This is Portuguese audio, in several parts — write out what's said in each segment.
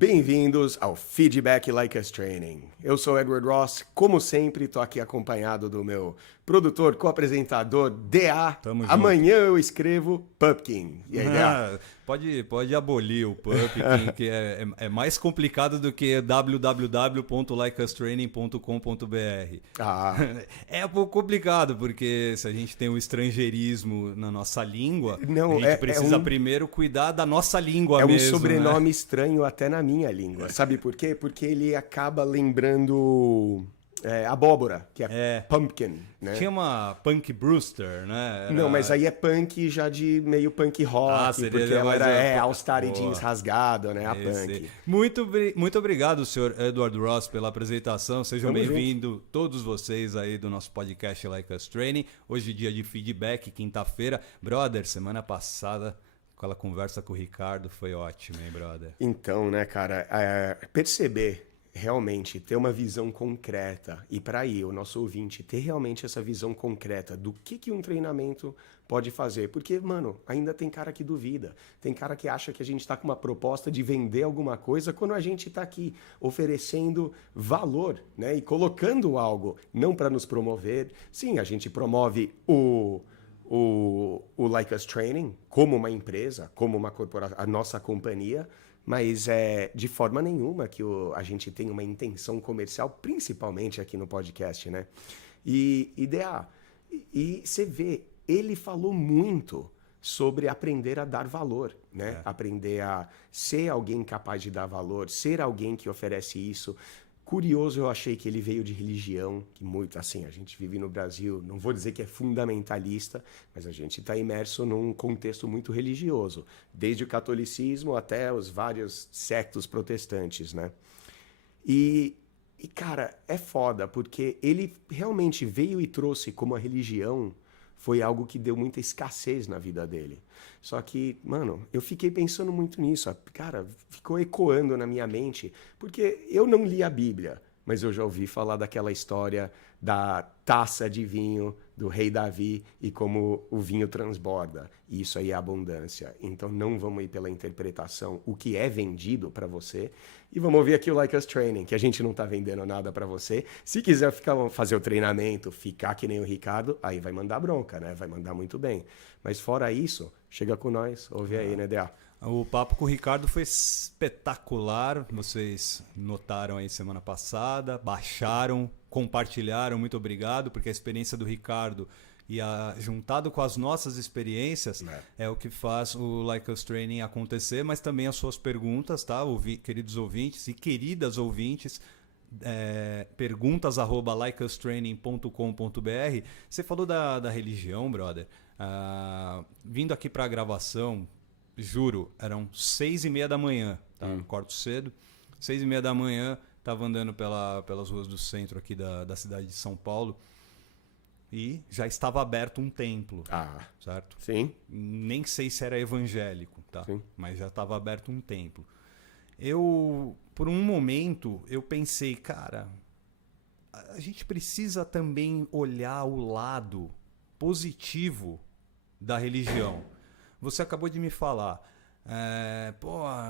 Bem-vindos ao Feedback Like Us Training. Eu sou Edward Ross, como sempre, estou aqui acompanhado do meu produtor, co-apresentador, DA. Tamo junto. Amanhã eu escrevo Pumpkin. E aí, DA? Pode abolir o Pumpkin, que é mais complicado do que www.likeustraining.com.br. É um pouco complicado, porque se a gente tem um estrangeirismo na nossa língua, a gente precisa primeiro cuidar da nossa língua mesmo. É um sobrenome estranho até na minha língua. Sabe por quê? Porque ele acaba lembrando abóbora, que é pumpkin, né? Tinha uma Punk Brewster, né? Não, mas aí é punk já de meio punk rock, porque ela era All-Star e jeans rasgado, né? A punk. Muito obrigado, senhor Edward Ross, pela apresentação. Sejam bem-vindos todos vocês aí do nosso podcast Like Us Training. Hoje dia de feedback, quinta-feira. Brother, semana passada, aquela conversa com o Ricardo foi ótima, hein, brother? Então, né, cara, perceber realmente, ter uma visão concreta e para aí o nosso ouvinte ter realmente essa visão concreta do que um treinamento pode fazer. Porque, mano, ainda tem cara que duvida, tem cara que acha que a gente está com uma proposta de vender alguma coisa quando a gente está aqui oferecendo valor, né? E colocando algo, não para nos promover. Sim, a gente promove o Like Us Training como uma empresa, como uma corporação, a nossa companhia, mas de forma nenhuma que a gente tem uma intenção comercial, principalmente aqui no podcast, né? E você vê, ele falou muito sobre aprender a dar valor, né? Aprender a ser alguém capaz de dar valor, ser alguém que oferece isso. Curioso, eu achei que ele veio de religião, que muito, assim, a gente vive no Brasil, não vou dizer que é fundamentalista, mas a gente está imerso num contexto muito religioso, desde o catolicismo até os vários sectos protestantes, né? E cara, é foda, porque ele realmente veio e trouxe como a religião foi algo que deu muita escassez na vida dele. Só que, mano, eu fiquei pensando muito nisso. Cara, ficou ecoando na minha mente, porque eu não li a Bíblia, mas eu já ouvi falar daquela história da taça de vinho do rei Davi e como o vinho transborda. E isso aí é abundância. Então não vamos ir pela interpretação, o que é vendido para você, e vamos ouvir aqui o Like Us Training, que a gente não tá vendendo nada para você. Se quiser fazer o treinamento, ficar que nem o Ricardo, aí vai mandar bronca, né? Vai mandar muito bem. Mas fora isso, chega com nós, ouve aí, né, DA? O papo com o Ricardo foi espetacular, vocês notaram aí semana passada, baixaram, compartilharam, muito obrigado, porque a experiência do Ricardo juntado com as nossas experiências é o que faz o Like Us Training acontecer, mas também as suas perguntas, tá, queridos ouvintes e queridas ouvintes, perguntas@likeustraining.com.br. Você falou da religião, brother. Vindo aqui para a gravação, juro, eram 6:30 da manhã, tá? Acordo cedo, 6:30 da manhã, estava andando pelas ruas do centro aqui da cidade de São Paulo e já estava aberto um templo, certo? Sim. Nem sei se era evangélico, tá? Sim. Mas já estava aberto um templo. Por um momento, eu pensei, cara, a gente precisa também olhar o lado positivo da religião. Você acabou de me falar,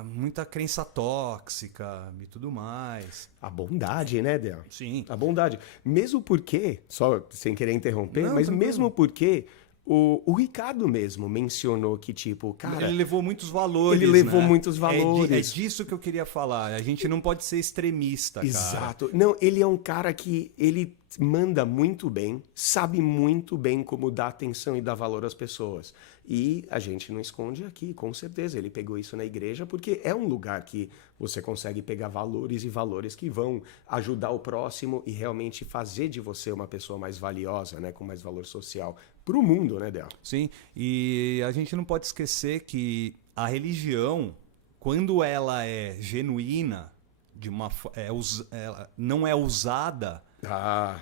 muita crença tóxica e tudo mais. A bondade, né, Del? Sim. A bondade. Mesmo porque, só sem querer interromper, Não, mas tranquilo. Mesmo porque o Ricardo mesmo mencionou que, tipo, cara... Ele levou muitos valores, Ele levou né? muitos valores. É disso que eu queria falar. A gente não pode ser extremista, cara. Exato. Não, ele é um cara que ele manda muito bem, sabe muito bem como dar atenção e dar valor às pessoas. E a gente não esconde aqui, com certeza. Ele pegou isso na igreja porque é um lugar que você consegue pegar valores e valores que vão ajudar o próximo e realmente fazer de você uma pessoa mais valiosa, né, com mais valor social para o mundo, né, Del? Sim, e a gente não pode esquecer que a religião, quando ela é genuína, ela não é usada,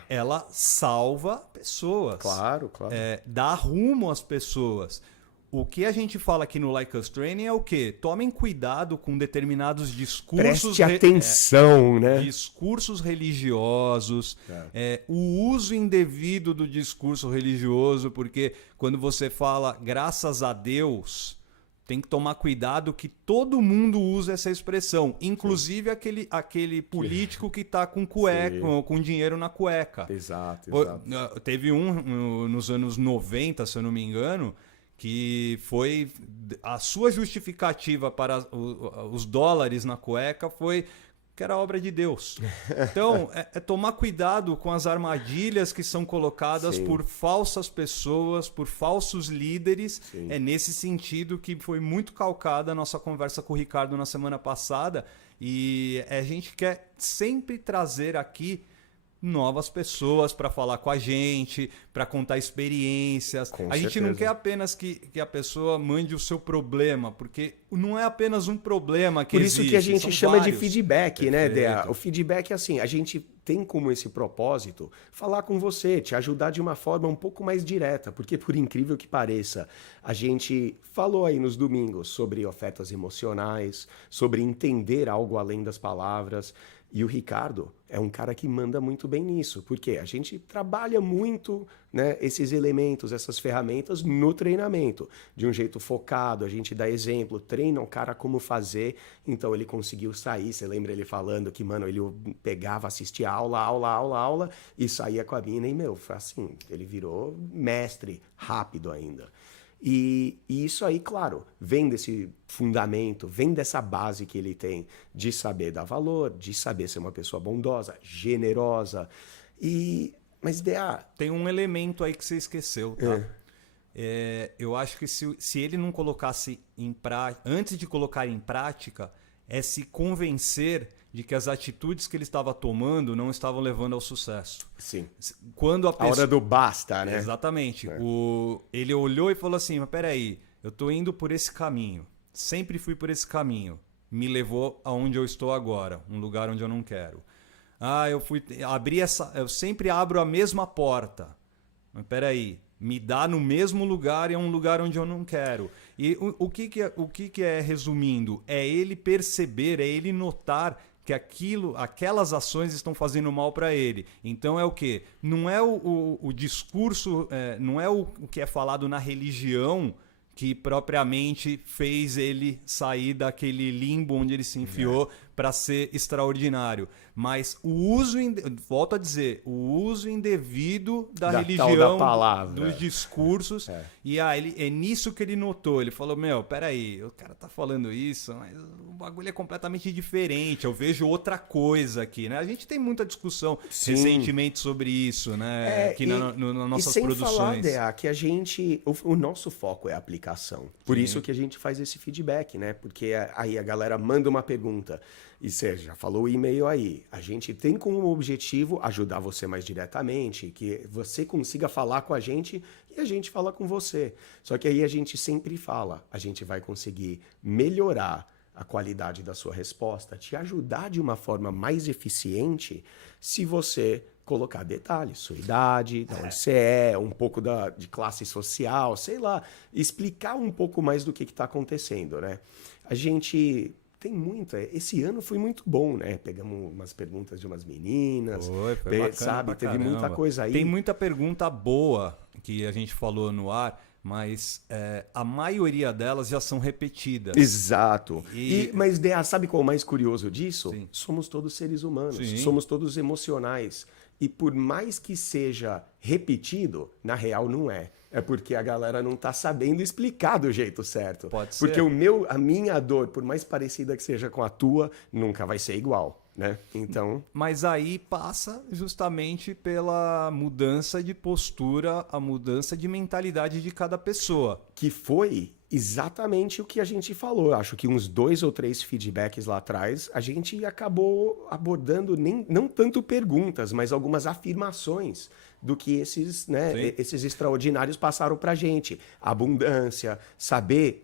ela salva pessoas. Claro, claro. Dá rumo às pessoas. O que a gente fala aqui no Like Us Training é o quê? Tomem cuidado com determinados discursos... Preste atenção, né? Discursos religiosos, o uso indevido do discurso religioso, porque quando você fala graças a Deus, tem que tomar cuidado que todo mundo usa essa expressão, inclusive aquele político que está com cueca, com dinheiro na cueca. Exato. Teve nos anos 90, se eu não me engano, que foi a sua justificativa para os dólares na cueca foi que era obra de Deus. Então, é tomar cuidado com as armadilhas que são colocadas por falsas pessoas, por falsos líderes. Sim. É nesse sentido que foi muito calcada a nossa conversa com o Ricardo na semana passada. E a gente quer sempre trazer aqui novas pessoas para falar com a gente, para contar experiências. A gente não quer apenas que a pessoa mande o seu problema, porque não é apenas um problema que existe. Por isso que a gente chama de feedback, Perfeito. né, Dea? O feedback é assim, a gente tem como esse propósito falar com você, te ajudar de uma forma um pouco mais direta, porque por incrível que pareça, a gente falou aí nos domingos sobre ofertas emocionais, sobre entender algo além das palavras. E o Ricardo é um cara que manda muito bem nisso, porque a gente trabalha muito, né, esses elementos, essas ferramentas no treinamento, de um jeito focado, a gente dá exemplo, treina o cara como fazer, então ele conseguiu sair, você lembra ele falando que, mano, ele pegava, assistia aula, e saía com a mina, e, meu, foi assim, ele virou mestre rápido ainda. E isso aí, claro, vem desse fundamento, vem dessa base que ele tem de saber dar valor, de saber ser uma pessoa bondosa, generosa. Mas, Dea... Tem um elemento aí que você esqueceu, tá? Eu acho que se ele não colocasse em prática, antes de colocar em prática, é se convencer de que as atitudes que ele estava tomando não estavam levando ao sucesso. Sim. Quando a hora do basta, né? Exatamente. Ele olhou e falou assim, mas peraí, eu estou indo por esse caminho. Sempre fui por esse caminho. Me levou aonde eu estou agora, um lugar onde eu não quero. Eu sempre abro a mesma porta. Mas peraí, me dá no mesmo lugar e é um lugar onde eu não quero. E o que é, resumindo, é ele perceber, é ele notar que aquelas ações estão fazendo mal para ele. Então é o quê? Não é o discurso, não é o que é falado na religião que propriamente fez ele sair daquele limbo onde ele se enfiou para ser extraordinário. Mas volto a dizer, o uso indevido da religião, tal da palavra, dos discursos. E é nisso que ele notou. Ele falou, peraí, o cara tá falando isso, mas o bagulho é completamente diferente. Eu vejo outra coisa aqui, né? A gente tem muita discussão recentemente sobre isso, né? Aqui nas nossas produções. Falar, Dea, que o nosso foco é a aplicação. Por isso que a gente faz esse feedback, né? Porque aí a galera manda uma pergunta. E você já falou o e-mail aí. A gente tem como objetivo ajudar você mais diretamente, que você consiga falar com a gente e a gente fala com você. Só que aí a gente sempre fala, a gente vai conseguir melhorar a qualidade da sua resposta, te ajudar de uma forma mais eficiente se você colocar detalhes, sua idade, de onde você é, um pouco de classe social, sei lá, explicar um pouco mais do que está acontecendo, né? A gente... tem muita. Esse ano foi muito bom, né? Pegamos umas perguntas de umas meninas. Foi bacana, sabe? Teve muita coisa aí. Tem muita pergunta boa que a gente falou no ar, mas a maioria delas já são repetidas. Exato. Mas, Dea, sabe qual é o mais curioso disso? Sim. Somos todos seres humanos. Sim. Somos todos emocionais. E por mais que seja repetido, na real não é. É porque a galera não tá sabendo explicar do jeito certo. Pode ser. Porque a minha dor, por mais parecida que seja com a tua, nunca vai ser igual, né? Então... Mas aí passa justamente pela mudança de postura, a mudança de mentalidade de cada pessoa. Que foi exatamente o que a gente falou. Acho que uns 2 ou 3 feedbacks lá atrás, a gente acabou abordando não tanto perguntas, mas algumas afirmações do que esses extraordinários passaram pra gente. Abundância, saber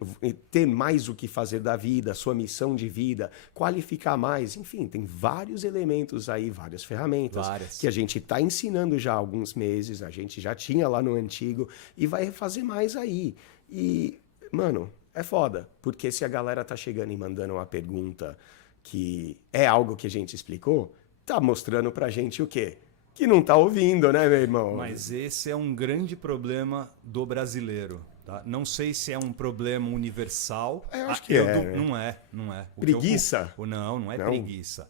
ter mais o que fazer da vida, sua missão de vida, qualificar mais, enfim, tem vários elementos aí, várias ferramentas que a gente tá ensinando já há alguns meses, a gente já tinha lá no antigo e vai fazer mais aí. E, mano, é foda, porque se a galera tá chegando e mandando uma pergunta que é algo que a gente explicou, tá mostrando pra gente o quê? Que não tá ouvindo, né, meu irmão? Mas esse é um grande problema do brasileiro. Tá? Não sei se é um problema universal. Eu acho que é. Não é. Preguiça? Não é Não? preguiça.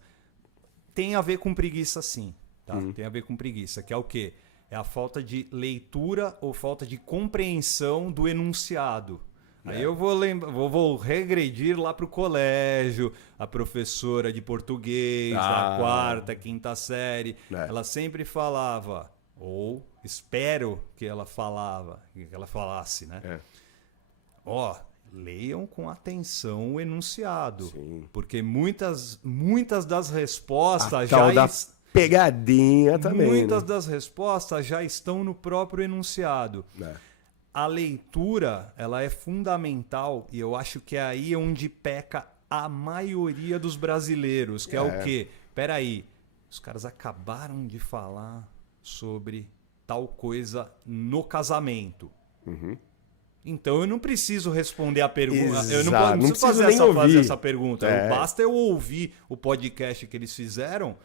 Tem a ver com preguiça, sim. Tá? Tem a ver com preguiça, que é o quê? É a falta de leitura ou falta de compreensão do enunciado. Aí eu vou regredir lá para o colégio, a professora de português, da quarta, quinta série. Ela sempre falava, ou espero que ela falasse, né? Ó, leiam com atenção o enunciado. Sim. Porque muitas das respostas pegadinha também. Muitas né? das respostas já estão no próprio enunciado. A leitura, ela é fundamental e eu acho que é aí onde peca a maioria dos brasileiros, que é o quê? Peraí, os caras acabaram de falar sobre tal coisa no casamento. Então eu não preciso responder a pergunta. Eu não preciso fazer essa pergunta. Basta eu ouvir o podcast que eles fizeram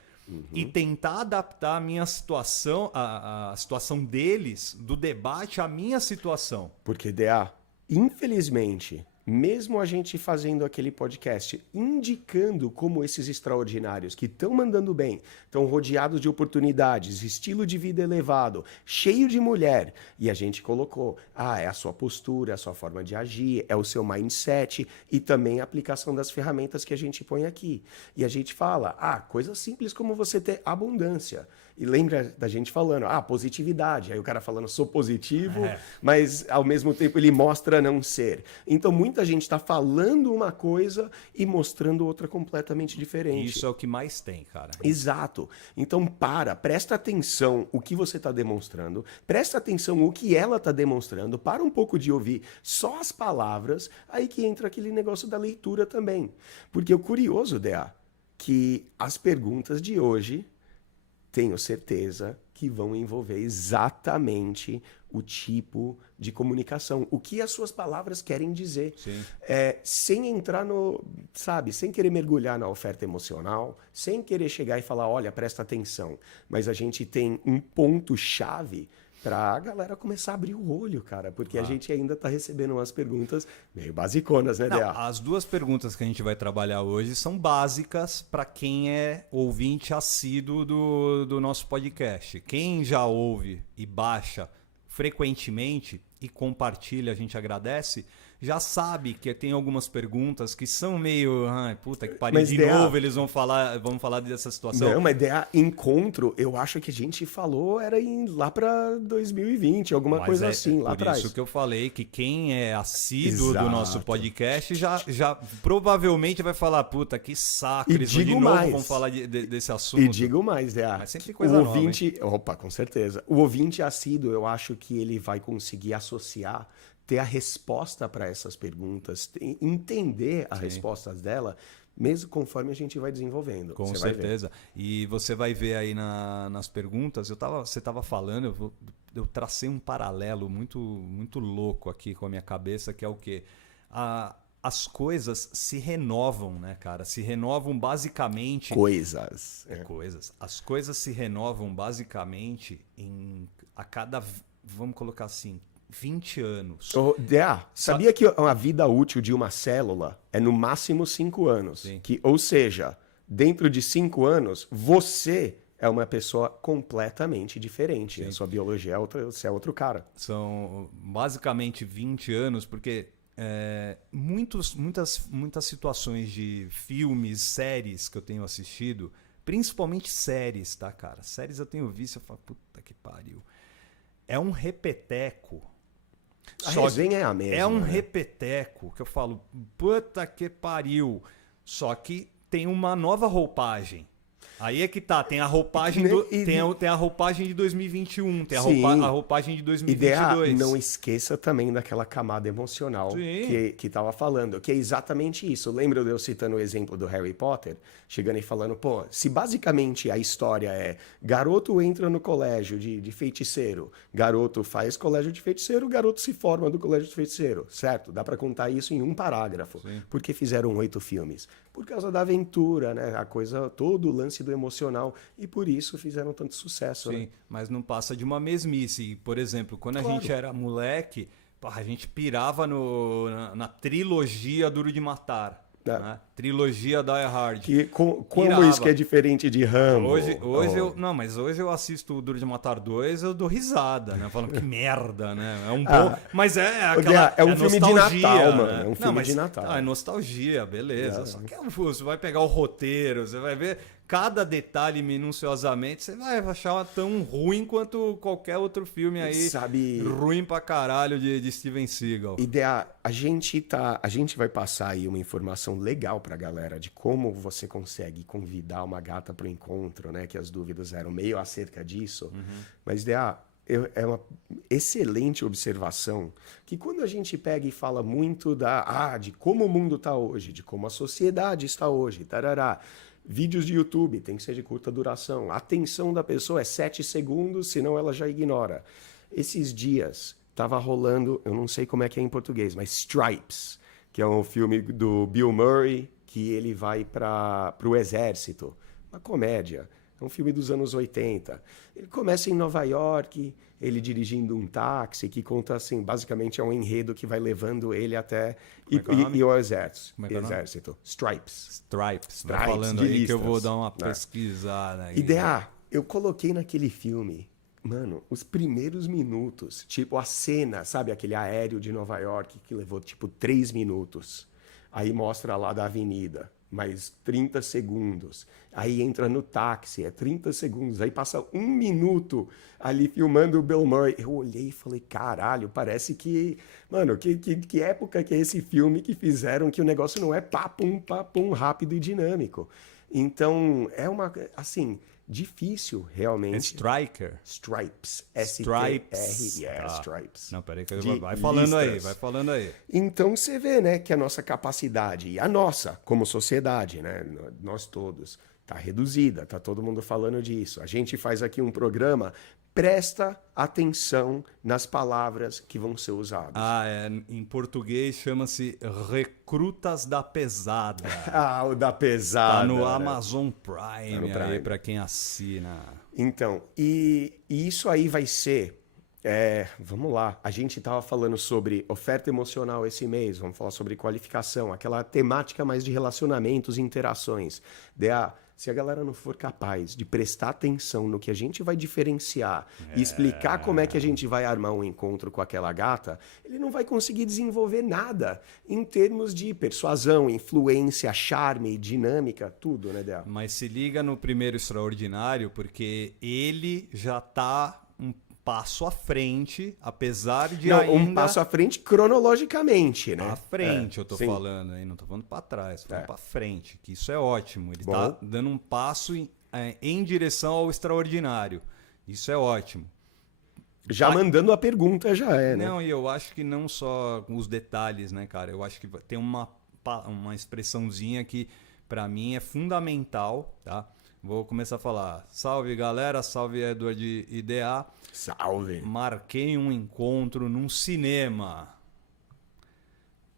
e tentar adaptar a minha situação, a situação deles, do debate, à minha situação. Porque, DA, infelizmente, mesmo a gente fazendo aquele podcast, indicando como esses extraordinários que estão mandando bem, estão rodeados de oportunidades, estilo de vida elevado, cheio de mulher, e a gente colocou, é a sua postura, a sua forma de agir, é o seu mindset e também a aplicação das ferramentas que a gente põe aqui. E a gente fala, coisa simples como você ter abundância. E lembra da gente falando, positividade. Aí o cara falando, sou positivo, mas ao mesmo tempo ele mostra não ser. Então muita gente está falando uma coisa e mostrando outra completamente diferente. Isso é o que mais tem, cara. Exato. Então presta atenção o que você está demonstrando, presta atenção o que ela está demonstrando, para um pouco de ouvir só as palavras, aí que entra aquele negócio da leitura também. Porque o curioso, DA, que as perguntas de hoje, tenho certeza que vão envolver exatamente o tipo de comunicação, o que as suas palavras querem dizer. Sem entrar sem querer mergulhar na oferta emocional, sem querer chegar e falar, olha, presta atenção. Mas a gente tem um ponto-chave para a galera começar a abrir o olho, cara, porque a gente ainda está recebendo umas perguntas meio basiconas, né, Dea? As duas perguntas que a gente vai trabalhar hoje são básicas para quem é ouvinte assíduo do nosso podcast. Quem já ouve e baixa frequentemente e compartilha, a gente agradece, já sabe que tem algumas perguntas que são meio... puta que pariu, de novo eles vão falar dessa situação. Não, mas encontro, eu acho que a gente falou, era lá para 2020, alguma coisa assim, lá atrás. Por isso que eu falei que quem é assíduo do nosso podcast já provavelmente vai falar, puta, que saco, eles de novo vão falar desse assunto. E digo mais, Mas sempre coisa nova, hein? Opa, com certeza. O ouvinte assíduo, eu acho que ele vai conseguir associar, ter a resposta para essas perguntas, entender as respostas dela, mesmo conforme a gente vai desenvolvendo. Com certeza. E você vai ver aí nas perguntas, você estava falando, eu tracei um paralelo muito, muito louco aqui com a minha cabeça, que é o quê? As coisas se renovam, né, cara? Se renovam basicamente... Coisas. As coisas se renovam basicamente a cada, vamos colocar assim, 20 anos. Sabia que a vida útil de uma célula é no máximo 5 anos? Ou seja, dentro de 5 anos, você é uma pessoa completamente diferente. A sua biologia você é outro cara. São basicamente 20 anos, porque muitas situações de filmes, séries que eu tenho assistido, principalmente séries, tá, cara? Séries eu tenho visto e eu falo, puta que pariu. É um repeteco. A resenha é a mesma. É um repeteco que eu falo, puta que pariu. Só que tem uma nova roupagem. Aí é que tá, tem a roupagem tem a roupagem de 2021, tem a roupagem de 2022. Não esqueça também daquela camada emocional que tava falando, que é exatamente isso. Lembra de eu citando o exemplo do Harry Potter? Chegando e falando, se basicamente a história é garoto entra no colégio de feiticeiro, garoto faz colégio de feiticeiro, garoto se forma do colégio de feiticeiro, certo? Dá pra contar isso em um parágrafo. Porque fizeram 8 filmes? Por causa da aventura, né? A coisa, todo o lance do emocional, e por isso fizeram tanto sucesso. Sim, né? Mas não passa de uma mesmice. Por exemplo, quando a gente era moleque, a gente pirava na trilogia Duro de Matar. Né? Trilogia Die Hard. Como Pirava. isso que é diferente de Rambo? Mas hoje eu assisto o Duro de Matar 2, eu dou risada, né? Falando que merda, né? É um bom. Mas é aquela. É um filme de Natal, mano. Né? É um filme de Natal. É nostalgia, beleza. Só que você vai pegar o roteiro, você vai ver cada detalhe minuciosamente, você vai achar tão ruim quanto qualquer outro filme aí. Sabe, ruim pra caralho de Steven Seagal. A gente vai passar aí uma informação legal pra galera de como você consegue convidar uma gata pro encontro, né? Que as dúvidas eram meio acerca disso. Mas, é uma excelente observação que quando a gente pega e fala muito de como o mundo tá hoje, de como a sociedade está hoje, tarará. Vídeos de YouTube tem que ser de curta duração. A atenção da pessoa é 7 segundos, senão ela já ignora. Esses dias estava rolando, eu não sei como é que é em português, mas Stripes, que é um filme do Bill Murray, que ele vai para o exército. Uma comédia. É um filme dos anos 80. Ele começa em Nova York, ele dirigindo um táxi, que conta assim, basicamente é um enredo que vai levando ele até e o exército. Stripes. Vai falando aí que eu vou dar uma pesquisada. Aí. Eu coloquei naquele filme, mano, os primeiros minutos, tipo a cena, sabe, aquele aéreo de Nova York que levou tipo 3 minutos. Aí mostra lá da avenida. Mais 30 segundos. Aí entra no táxi, é 30 segundos. Aí passa 1 minuto ali filmando o Bill Murray. Eu olhei e falei, caralho, parece que... Mano, que época que é esse filme que fizeram que o negócio não é papum, rápido e dinâmico. Então, é uma... Assim, difícil, realmente. É Stripes. Stripes. Stripes. Não, peraí, vai falando aí. Então você vê, né, que a nossa capacidade, e a nossa, como sociedade, né, nós todos, tá reduzida, tá todo mundo falando disso. A gente faz aqui um programa, presta atenção nas palavras que vão ser usadas. Em português chama-se Recrutas da Pesada. O da Pesada. Tá no Amazon Prime, aí pra quem assina. Então, e isso aí vai ser... vamos lá, a gente estava falando sobre oferta emocional esse mês, vamos falar sobre qualificação, aquela temática mais de relacionamentos e interações. Se a galera não for capaz de prestar atenção no que a gente vai diferenciar e explicar como é que a gente vai armar um encontro com aquela gata, ele não vai conseguir desenvolver nada em termos de persuasão, influência, charme, dinâmica, tudo, né, Dea? Mas se liga no primeiro extraordinário, porque ele já tá um passo à frente, apesar de um passo à frente cronologicamente, né? À frente, eu tô falando, aí não tô falando para trás, tô falando para frente, que isso é ótimo. Ele tá dando um passo em direção ao extraordinário. Isso é ótimo. Já mandando a pergunta, né? Não, e eu acho que não só os detalhes, né, cara? Eu acho que tem uma expressãozinha que, para mim, é fundamental, tá? Vou começar a falar. Salve, galera. Salve, Edward IDA. Salve. Marquei um encontro num cinema.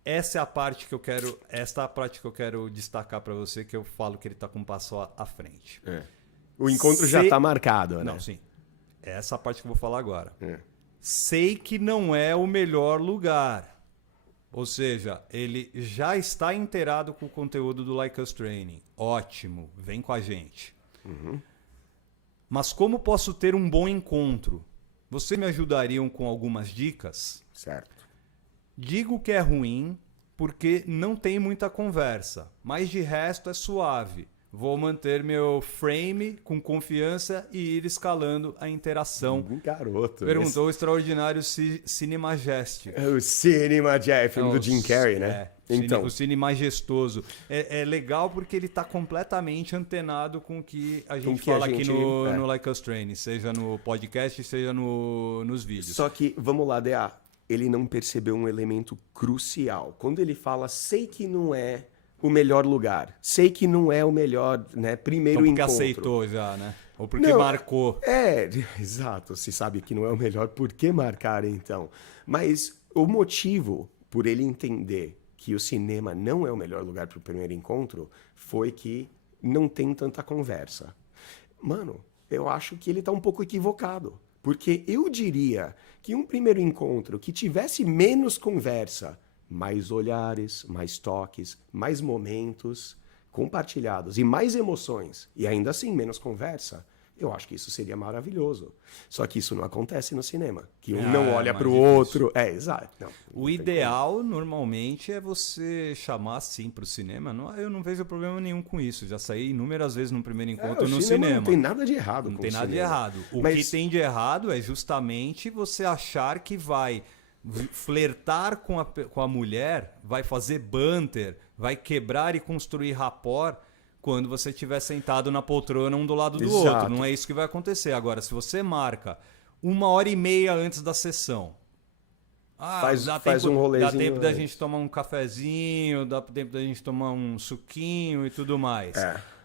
Essa é a parte que eu quero... Esta é a parte que eu quero destacar para você, que eu falo que ele tá com um passo à frente. O encontro já tá marcado, né? Não, sim. Essa é a parte que eu vou falar agora. Sei que não é o melhor lugar. Ou seja, ele já está inteirado com o conteúdo do Like Us Training. Ótimo, vem com a gente. Mas como posso ter um bom encontro? Vocês me ajudariam com algumas dicas? Certo. Digo que é ruim porque não tem muita conversa, mas de resto é suave. Vou manter meu frame com confiança e ir escalando a interação. Garoto. Perguntou o extraordinário Cine Majestic. O Cine Majestic, filme do Jim Carrey, né? Então. O Cine Majestoso. É legal porque ele está completamente antenado com o que a gente fala aqui no Like Us Training, seja no podcast, seja nos vídeos. Só que, vamos lá, DA, ele não percebeu um elemento crucial. Quando ele fala, sei que não é o melhor lugar. Sei que não é o melhor, né, primeiro então, porque encontro. Aceitou já, né? Ou porque marcou. Exato. Se sabe que não é o melhor, por que marcar então? Mas o motivo por ele entender que o cinema não é o melhor lugar para o primeiro encontro foi que não tem tanta conversa. Mano, eu acho que ele tá um pouco equivocado. Porque eu diria que um primeiro encontro que tivesse menos conversa, mais olhares, mais toques, mais momentos compartilhados e mais emoções, e ainda assim menos conversa, eu acho que isso seria maravilhoso. Só que isso não acontece no cinema. Que um não olha para o outro. Exato. O ideal, normalmente, é você chamar assim para o cinema. Eu não vejo problema nenhum com isso. Já saí inúmeras vezes no primeiro encontro no cinema. Não tem nada de errado não com tem o nada de cinema. errado. O que tem de errado é justamente você achar que vai flertar com a mulher, vai fazer banter, vai quebrar e construir rapport quando você estiver sentado na poltrona um do lado do outro. Não é isso que vai acontecer. Agora, se você marca 1h30 antes da sessão, faz um rolezinho. Dá tempo da gente tomar um cafezinho, dá tempo da gente tomar um suquinho e tudo mais.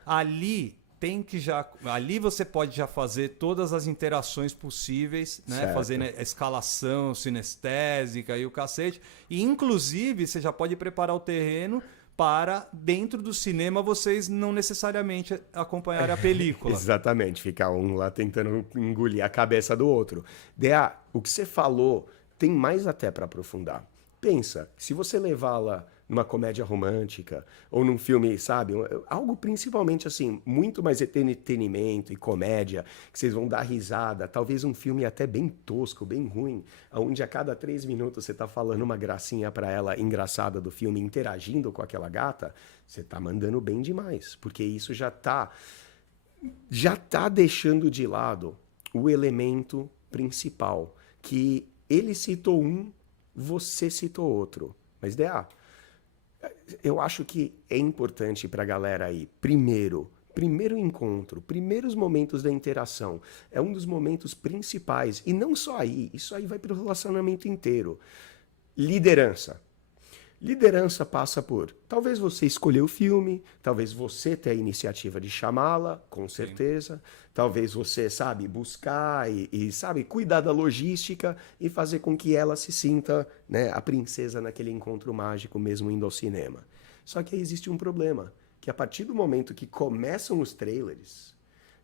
Ali você pode já fazer todas as interações possíveis, né? Fazendo a escalação sinestésica e o cacete. E, inclusive, você já pode preparar o terreno para, dentro do cinema, vocês não necessariamente acompanharem a película. Exatamente, ficar um lá tentando engolir a cabeça do outro. Dea, o que você falou tem mais até para aprofundar. Pensa, se você levá-la numa comédia romântica ou num filme, sabe, algo principalmente assim, muito mais entretenimento e comédia, que vocês vão dar risada, talvez um filme até bem tosco, bem ruim, onde a cada 3 minutos você tá falando uma gracinha para ela engraçada do filme, interagindo com aquela gata, você tá mandando bem demais, porque isso já tá deixando de lado o elemento principal, que ele citou um, você citou outro. Mas, Dea, eu acho que é importante para a galera aí, primeiro encontro, primeiros momentos da interação, é um dos momentos principais, e não só aí, isso aí vai para o relacionamento inteiro. Liderança. Liderança passa por, talvez você escolher o filme, talvez você ter a iniciativa de chamá-la, com certeza, talvez você, sabe, buscar e sabe, cuidar da logística e fazer com que ela se sinta, né, a princesa naquele encontro mágico, mesmo indo ao cinema. Só que aí existe um problema, que a partir do momento que começam os trailers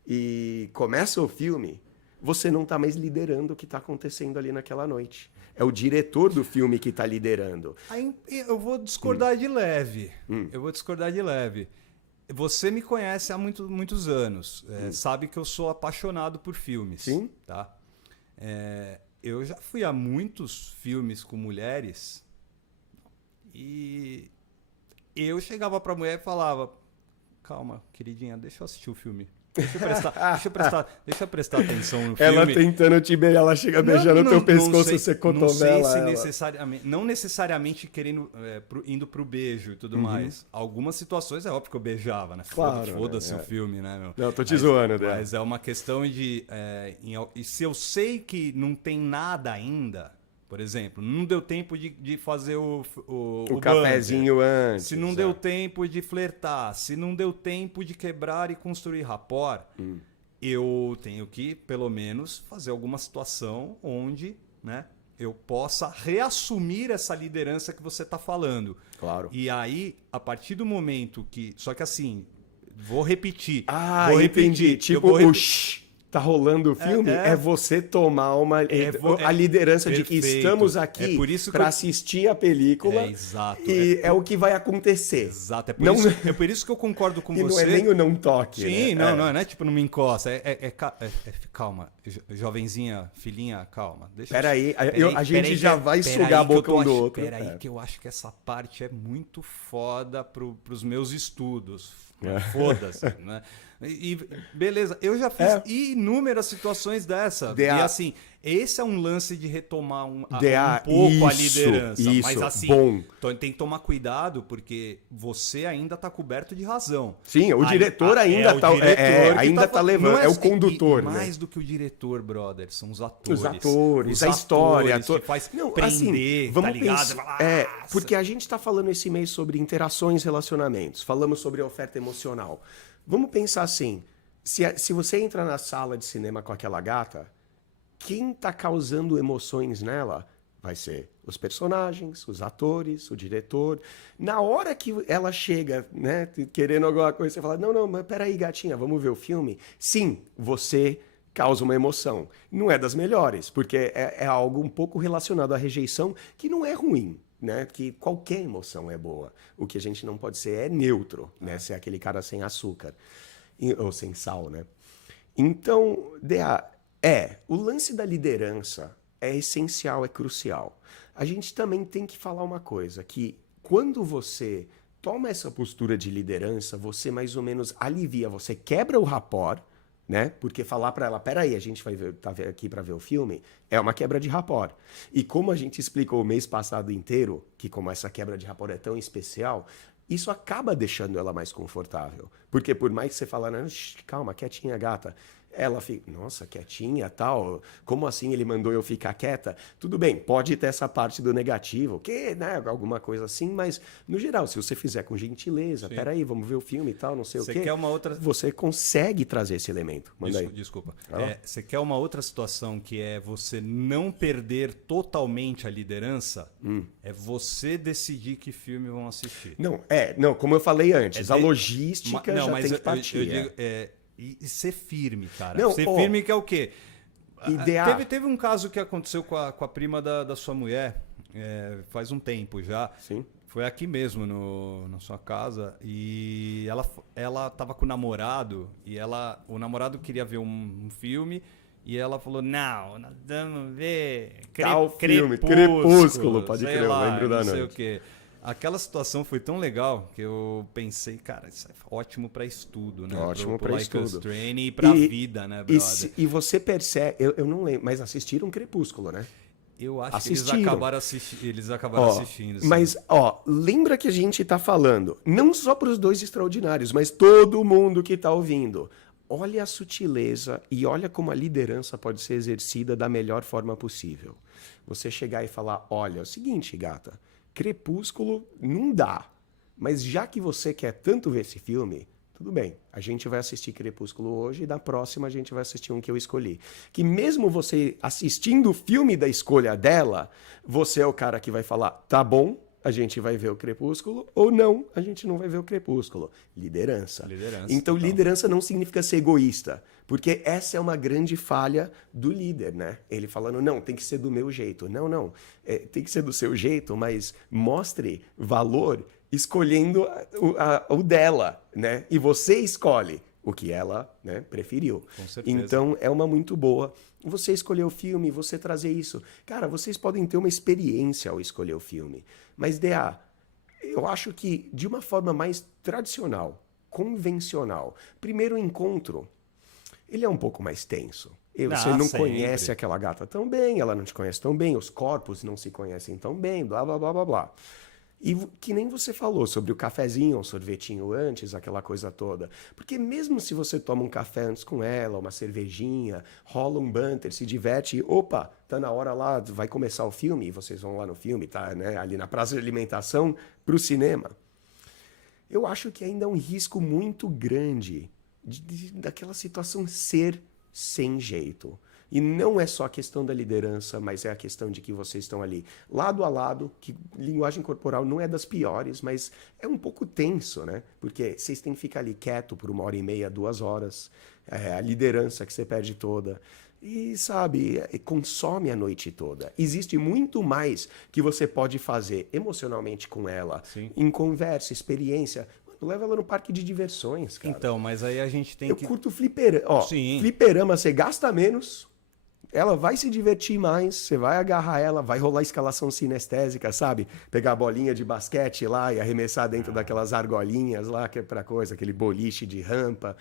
e começa o filme, você não está mais liderando o que está acontecendo ali naquela noite. É o diretor do filme que está liderando. Aí eu vou discordar de leve. Eu vou discordar de leve. Você me conhece há muitos anos. Sabe que eu sou apaixonado por filmes. Sim. Tá? Eu já fui a muitos filmes com mulheres e eu chegava pra mulher e falava: calma, queridinha, deixa eu assistir o filme. Deixa eu prestar atenção no filme. Ela tentando te beijar, ela chega beijando o teu pescoço, você cotovela ela. Não necessariamente querendo, indo pro beijo e tudo mais. Algumas situações é óbvio que eu beijava, né? Claro, foda-se o filme, né, meu? Não, eu tô te zoando, né? Mas é uma questão de... e se eu sei que não tem nada ainda... Por exemplo, não deu tempo de fazer o cafezinho antes. Se não deu tempo de flertar, se não deu tempo de quebrar e construir rapport, eu tenho que, pelo menos, fazer alguma situação onde, né, eu possa reassumir essa liderança que você está falando. Claro. E aí, a partir do momento que... Só que assim, vou repetir. Entendi. Tipo, tá rolando o filme, é você tomar a liderança de que estamos aqui para assistir a película. Exato. E é o que vai acontecer. Exato. É por isso que eu concordo com e você. E não é nem o não toque. Sim, né? não é tipo, não me encosta. Calma, jovenzinha, filhinha, calma. Peraí, a gente já vai sugar a boca um do outro. Peraí, que eu acho que essa parte é muito foda pros meus estudos. Foda-se, né? E beleza, eu já fiz inúmeras situações dessa. E assim, esse é um lance de retomar um pouco a liderança. Mas assim, tem que tomar cuidado porque você ainda está coberto de razão. Sim, o diretor ainda tá levando, é o condutor. Mais do que o diretor, brother, são os atores. Os atores, a história. Que faz prender, assim, vamos tá ligado? Porque a gente está falando esse mês sobre interações, relacionamentos. Falamos sobre a oferta emocional. Vamos pensar assim, se você entra na sala de cinema com aquela gata, quem está causando emoções nela vai ser os personagens, os atores, o diretor. Na hora que ela chega, né, querendo alguma coisa, você fala, não, mas peraí, gatinha, vamos ver o filme? Sim, você causa uma emoção. Não é das melhores, porque é algo um pouco relacionado à rejeição, que não é ruim, né? Que qualquer emoção é boa. O que a gente não pode ser é neutro, né? Ser aquele cara sem açúcar ou sem sal, né? Então, o lance da liderança é essencial, é crucial. A gente também tem que falar uma coisa, que quando você toma essa postura de liderança, você mais ou menos alivia, você quebra o rapport, né? Porque falar para ela, peraí, a gente vai tá aqui para ver o filme, é uma quebra de rapport. E como a gente explicou o mês passado inteiro, que como essa quebra de rapport é tão especial, isso acaba deixando ela mais confortável. Porque por mais que você fale, calma, quietinha, gata, ela fica, nossa, quietinha, tal, como assim ele mandou eu ficar quieta? Tudo bem, pode ter essa parte do negativo, que, né, alguma coisa assim, mas no geral, se você fizer com gentileza, peraí, vamos ver o filme e tal, não sei o quê. Quer uma outra... Você consegue trazer esse elemento. Manda aí. Desculpa. Você quer uma outra situação que é você não perder totalmente a liderança? É você decidir que filme vão assistir. Não, como eu falei antes, a logística já mas tem que partir. Eu digo, e ser firme, cara. Não, ser firme que é o quê? Teve um caso que aconteceu com a prima da sua mulher, faz um tempo já. Sim. Foi aqui mesmo, na sua casa, e ela tava com o namorado, e o namorado queria ver um filme, e ela falou, não, nós vamos ver Crepúsculo, pode crer, eu lembro da não sei o noite. quê. Aquela situação foi tão legal que eu pensei, cara, isso é ótimo para estudo, né? Ótimo para estudo. Training e pra vida, né, brother? E você percebe, eu não lembro, mas assistiram Crepúsculo, né? Eu acho Assistiram. que eles acabaram assistindo. Sim. Mas, lembra que a gente tá falando, não só para os dois extraordinários, mas todo mundo que tá ouvindo. Olha a sutileza e olha como a liderança pode ser exercida da melhor forma possível. Você chegar e falar, olha, é o seguinte, gata, Crepúsculo não dá, mas já que você quer tanto ver esse filme, tudo bem, a gente vai assistir Crepúsculo hoje e na próxima a gente vai assistir um que eu escolhi. Que mesmo você assistindo o filme da escolha dela, você é o cara que vai falar, tá bom, a gente vai ver o Crepúsculo, ou não, a gente não vai ver o Crepúsculo. Liderança. Então, liderança não significa ser egoísta, porque essa é uma grande falha do líder, né? Ele falando, não, tem que ser do meu jeito. Não, tem que ser do seu jeito, mas mostre valor escolhendo o dela, né? E você escolhe o que ela, né, preferiu. Com certeza. Então, é uma muito boa. Você escolher o filme, você trazer isso. Cara, vocês podem ter uma experiência ao escolher o filme. Mas, eu acho que de uma forma mais tradicional, convencional, primeiro encontro, ele é um pouco mais tenso. Você não conhece aquela gata tão bem, ela não te conhece tão bem, os corpos não se conhecem tão bem, blá, blá, blá, blá, blá. E que nem você falou sobre o cafezinho, um sorvetinho antes, aquela coisa toda. Porque mesmo se você toma um café antes com ela, uma cervejinha, rola um banter, se diverte, e, opa, tá na hora lá, vai começar o filme, e vocês vão lá no filme, tá, né, ali na praça de alimentação, pro cinema. Eu acho que ainda é um risco muito grande daquela situação ser sem jeito. E não é só a questão da liderança, mas é a questão de que vocês estão ali lado a lado, que linguagem corporal não é das piores, mas é um pouco tenso, né? Porque vocês têm que ficar ali quieto por 1h30, 2 horas, a liderança que você perde toda. E, sabe, consome a noite toda. Existe muito mais que você pode fazer emocionalmente com ela, em conversa, experiência. Leva ela no parque de diversões, cara. Então, mas aí a gente tem que... Eu curto fliperama. Fliperama, você gasta menos, ela vai se divertir mais, você vai agarrar ela, vai rolar escalação sinestésica, sabe? Pegar a bolinha de basquete lá e arremessar dentro daquelas argolinhas lá, que é pra coisa, aquele boliche de rampa,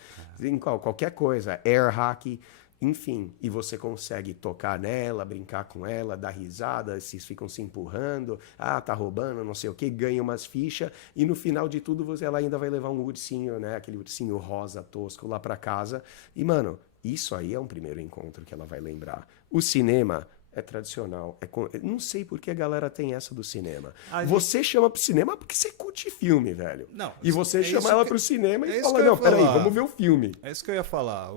qualquer coisa, air hockey, enfim. E você consegue tocar nela, brincar com ela, dar risada, vocês ficam se empurrando, tá roubando, não sei o que, ganha umas fichas, e no final de tudo ela ainda vai levar um ursinho, né? Aquele ursinho rosa tosco lá pra casa. E, mano, isso aí é um primeiro encontro que ela vai lembrar. O cinema é tradicional. Não sei por que a galera tem essa do cinema. Você chama pro cinema porque você curte filme, velho. Não, e você chama ela pro cinema e fala, não, peraí, vamos ver o filme. É isso que eu ia falar.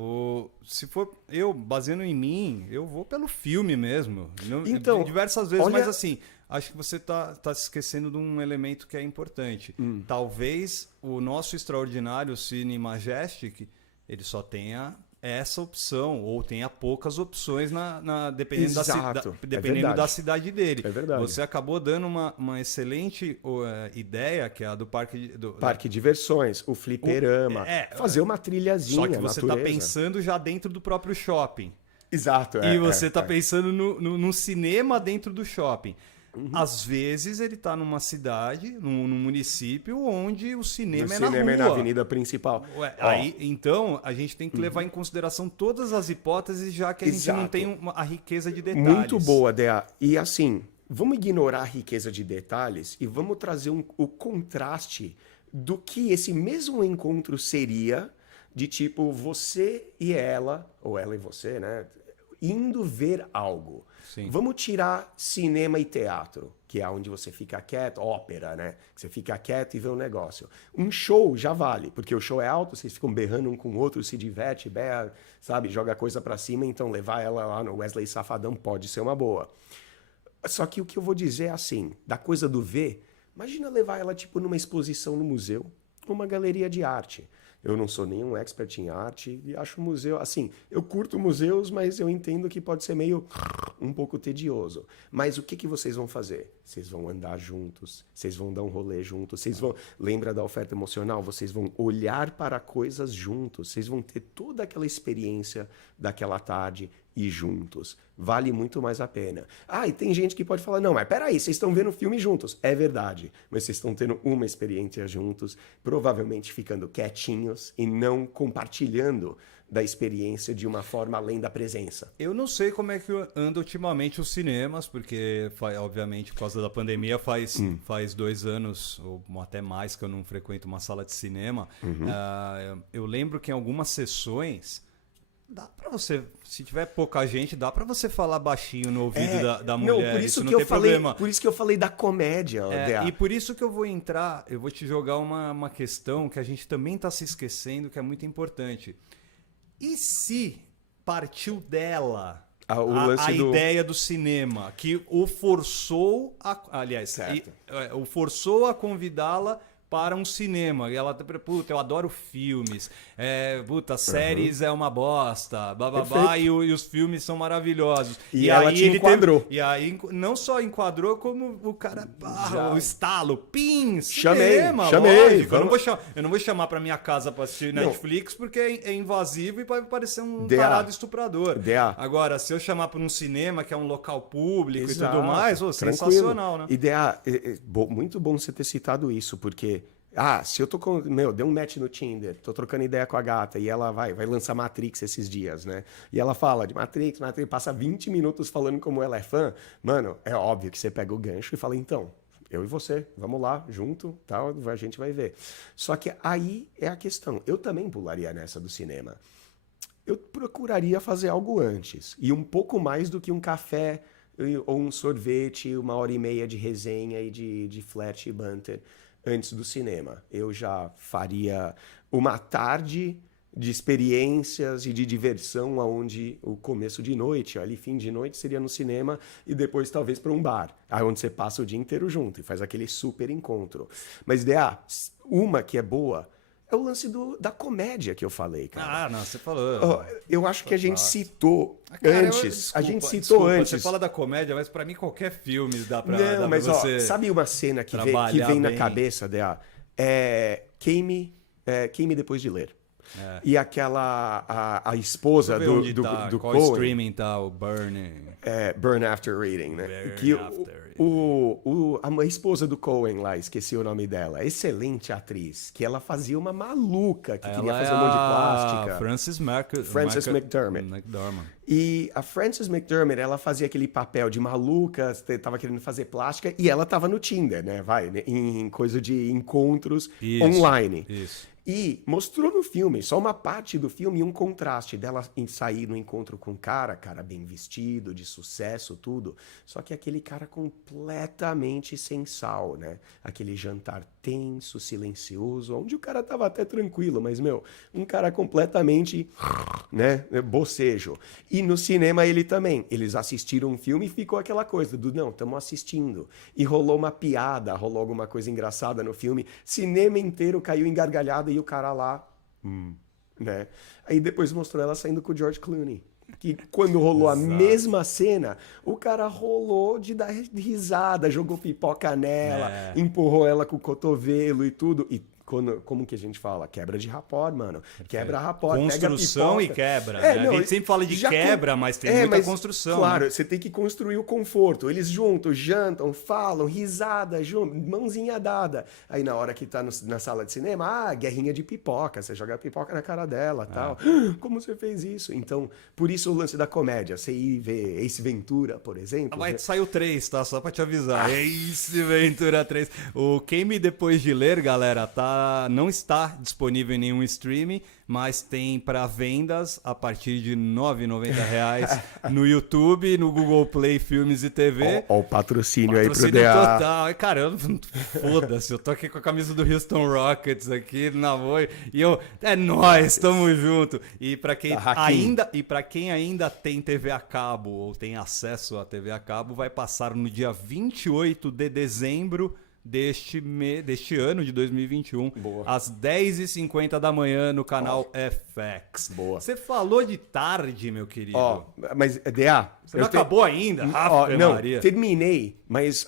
Se for eu, baseando em mim, eu vou pelo filme mesmo. Então, diversas vezes, mas assim, acho que você tá se esquecendo de um elemento que é importante. Talvez o nosso extraordinário Cine Majestic, ele só tenha essa opção, ou tenha poucas opções dependendo, Exato, dependendo da cidade dele. É verdade. Você acabou dando uma excelente ideia, que é a do parque... Parque de diversões, o fliperama, fazer uma trilhazinha, só que você está natureza. pensando já dentro do próprio shopping. Exato. E você está pensando no cinema dentro do shopping. Às vezes ele está numa cidade, num município, onde o cinema é na rua. O cinema é na avenida principal. Então, a gente tem que levar em consideração todas as hipóteses, já que a gente não tem a riqueza de detalhes. Muito boa, Dea. E assim, vamos ignorar a riqueza de detalhes e vamos trazer o contraste do que esse mesmo encontro seria de tipo você e ela, ou ela e você, né? Indo ver algo. Sim. Vamos tirar cinema e teatro, que é onde você fica quieto, ópera, né? Você fica quieto e vê um negócio. Um show já vale, porque o show é alto, vocês ficam berrando um com o outro, se diverte, berra, sabe? Joga coisa pra cima, então levar ela lá no Wesley Safadão pode ser uma boa. Só que o que eu vou dizer é assim, da coisa do ver, imagina levar ela tipo numa exposição no museu, uma galeria de arte. Eu não sou nenhum expert em arte e acho museu... Assim, eu curto museus, mas eu entendo que pode ser meio um pouco tedioso. Mas o que vocês vão fazer? Vocês vão andar juntos, vocês vão dar um rolê juntos, vocês vão... Lembra da oferta emocional? Vocês vão olhar para coisas juntos, vocês vão ter toda aquela experiência daquela tarde e juntos. Vale muito mais a pena. E tem gente que pode falar, não, mas peraí, vocês estão vendo filme juntos. É verdade, mas vocês estão tendo uma experiência juntos, provavelmente ficando quietinhos e não compartilhando da experiência de uma forma além da presença. Eu não sei como é que anda ultimamente os cinemas, porque, obviamente, por causa da pandemia, faz 2 anos, ou até mais, que eu não frequento uma sala de cinema. Eu lembro que em algumas sessões... Dá pra você, se tiver pouca gente, dá pra você falar baixinho no ouvido da mulher. Não, por isso não que tem problema. Por isso que eu falei da comédia, E por isso que eu vou te jogar uma questão que a gente também tá se esquecendo, que é muito importante. E se partiu dela a ideia do cinema, que o forçou o forçou a convidá-la para um cinema. E ela, puta, eu adoro filmes. Séries é uma bosta. Bababá, e os filmes são maravilhosos. E ela aí te enquadrou. E aí não só enquadrou, como o cara, o estalo, chamei. Lógico. Eu não vou chamar para minha casa para assistir Netflix, porque é invasivo e pode parecer um tarado estuprador. Agora, se eu chamar para um cinema, que é um local público e tudo mais, sensacional, né? Muito bom você ter citado isso, porque se eu tô com... deu um match no Tinder, tô trocando ideia com a gata e ela vai lançar Matrix esses dias, né? E ela fala de Matrix, passa 20 minutos falando como ela é fã. Mano, é óbvio que você pega o gancho e fala, então, eu e você, vamos lá, junto, tal, a gente vai ver. Só que aí é a questão. Eu também pularia nessa do cinema. Eu procuraria fazer algo antes. E um pouco mais do que um café ou um sorvete, 1h30 de resenha e de flerte e banter antes do cinema. Eu já faria uma tarde de experiências e de diversão, onde o começo de noite, ali fim de noite, seria no cinema e depois talvez para um bar, onde você passa o dia inteiro junto e faz aquele super encontro. Mas, uma que é boa é o lance da comédia que eu falei, cara. Não, você falou. Eu acho que a gente citou antes. Você fala da comédia, mas pra mim qualquer filme dá pra você... sabe uma cena que vem na cabeça, Dea? Queime Depois de Ler. E aquela a esposa do qual Coen, streaming tá, o Burn After Reading, né? A esposa do Coen lá, esqueci o nome dela, excelente atriz, que ela fazia uma maluca que queria fazer um monte de plástica. Frances McDormand. E a Frances McDormand, ela fazia aquele papel de maluca, tava querendo fazer plástica, e ela tava no Tinder, né? Em coisa de encontros online. Isso. E mostrou no filme, só uma parte do filme, um contraste dela sair no encontro com um cara bem vestido, de sucesso, tudo. Só que aquele cara completamente sem sal, né? Aquele jantar tenso, silencioso, onde o cara tava até tranquilo, mas, um cara completamente, né, bocejo. E no cinema ele também. Eles assistiram um filme e ficou aquela coisa não, estamos assistindo. E rolou uma piada, rolou alguma coisa engraçada no filme. Cinema inteiro caiu em gargalhada e o cara lá, né? Aí depois mostrou ela saindo com o George Clooney. Que quando rolou a Exato. mesma cena, o cara rolou de dar risada, jogou pipoca nela, empurrou ela com o cotovelo e tudo. E como que a gente fala? Quebra de rapport, mano. Quebra rapport, Construção pega e pipoca. quebra, né? A gente sempre fala de já quebra, mas tem muita construção. Claro, né? você tem que construir o conforto. Eles juntam, jantam, falam, risada, mãozinha dada. Aí na hora que tá na sala de cinema, guerrinha de pipoca. Você joga a pipoca na cara dela, tal. Como você fez isso? Então, por isso o lance da comédia. Você ir ver Ace Ventura, por exemplo. Mas saiu 3, tá? Só pra te avisar. Ace Ventura 3. O Queime Depois de Ler, galera, não está disponível em nenhum streaming, mas tem para vendas a partir de R$ 9,90 no YouTube, no Google Play Filmes e TV. Ó o patrocínio aí pro Patrocínio DA. total. Ai, cara, foda-se, eu tô aqui com a camisa do Houston Rockets aqui na Voi e é nóis, tamo junto. E para quem ainda tem TV a cabo ou tem acesso à TV a cabo, vai passar no dia 28 de dezembro deste ano de 2021, às 10h50 da manhã no canal FX. Boa. Você falou de tarde, meu querido. Mas, DA... Você não acabou ainda? Não, Maria. terminei, mas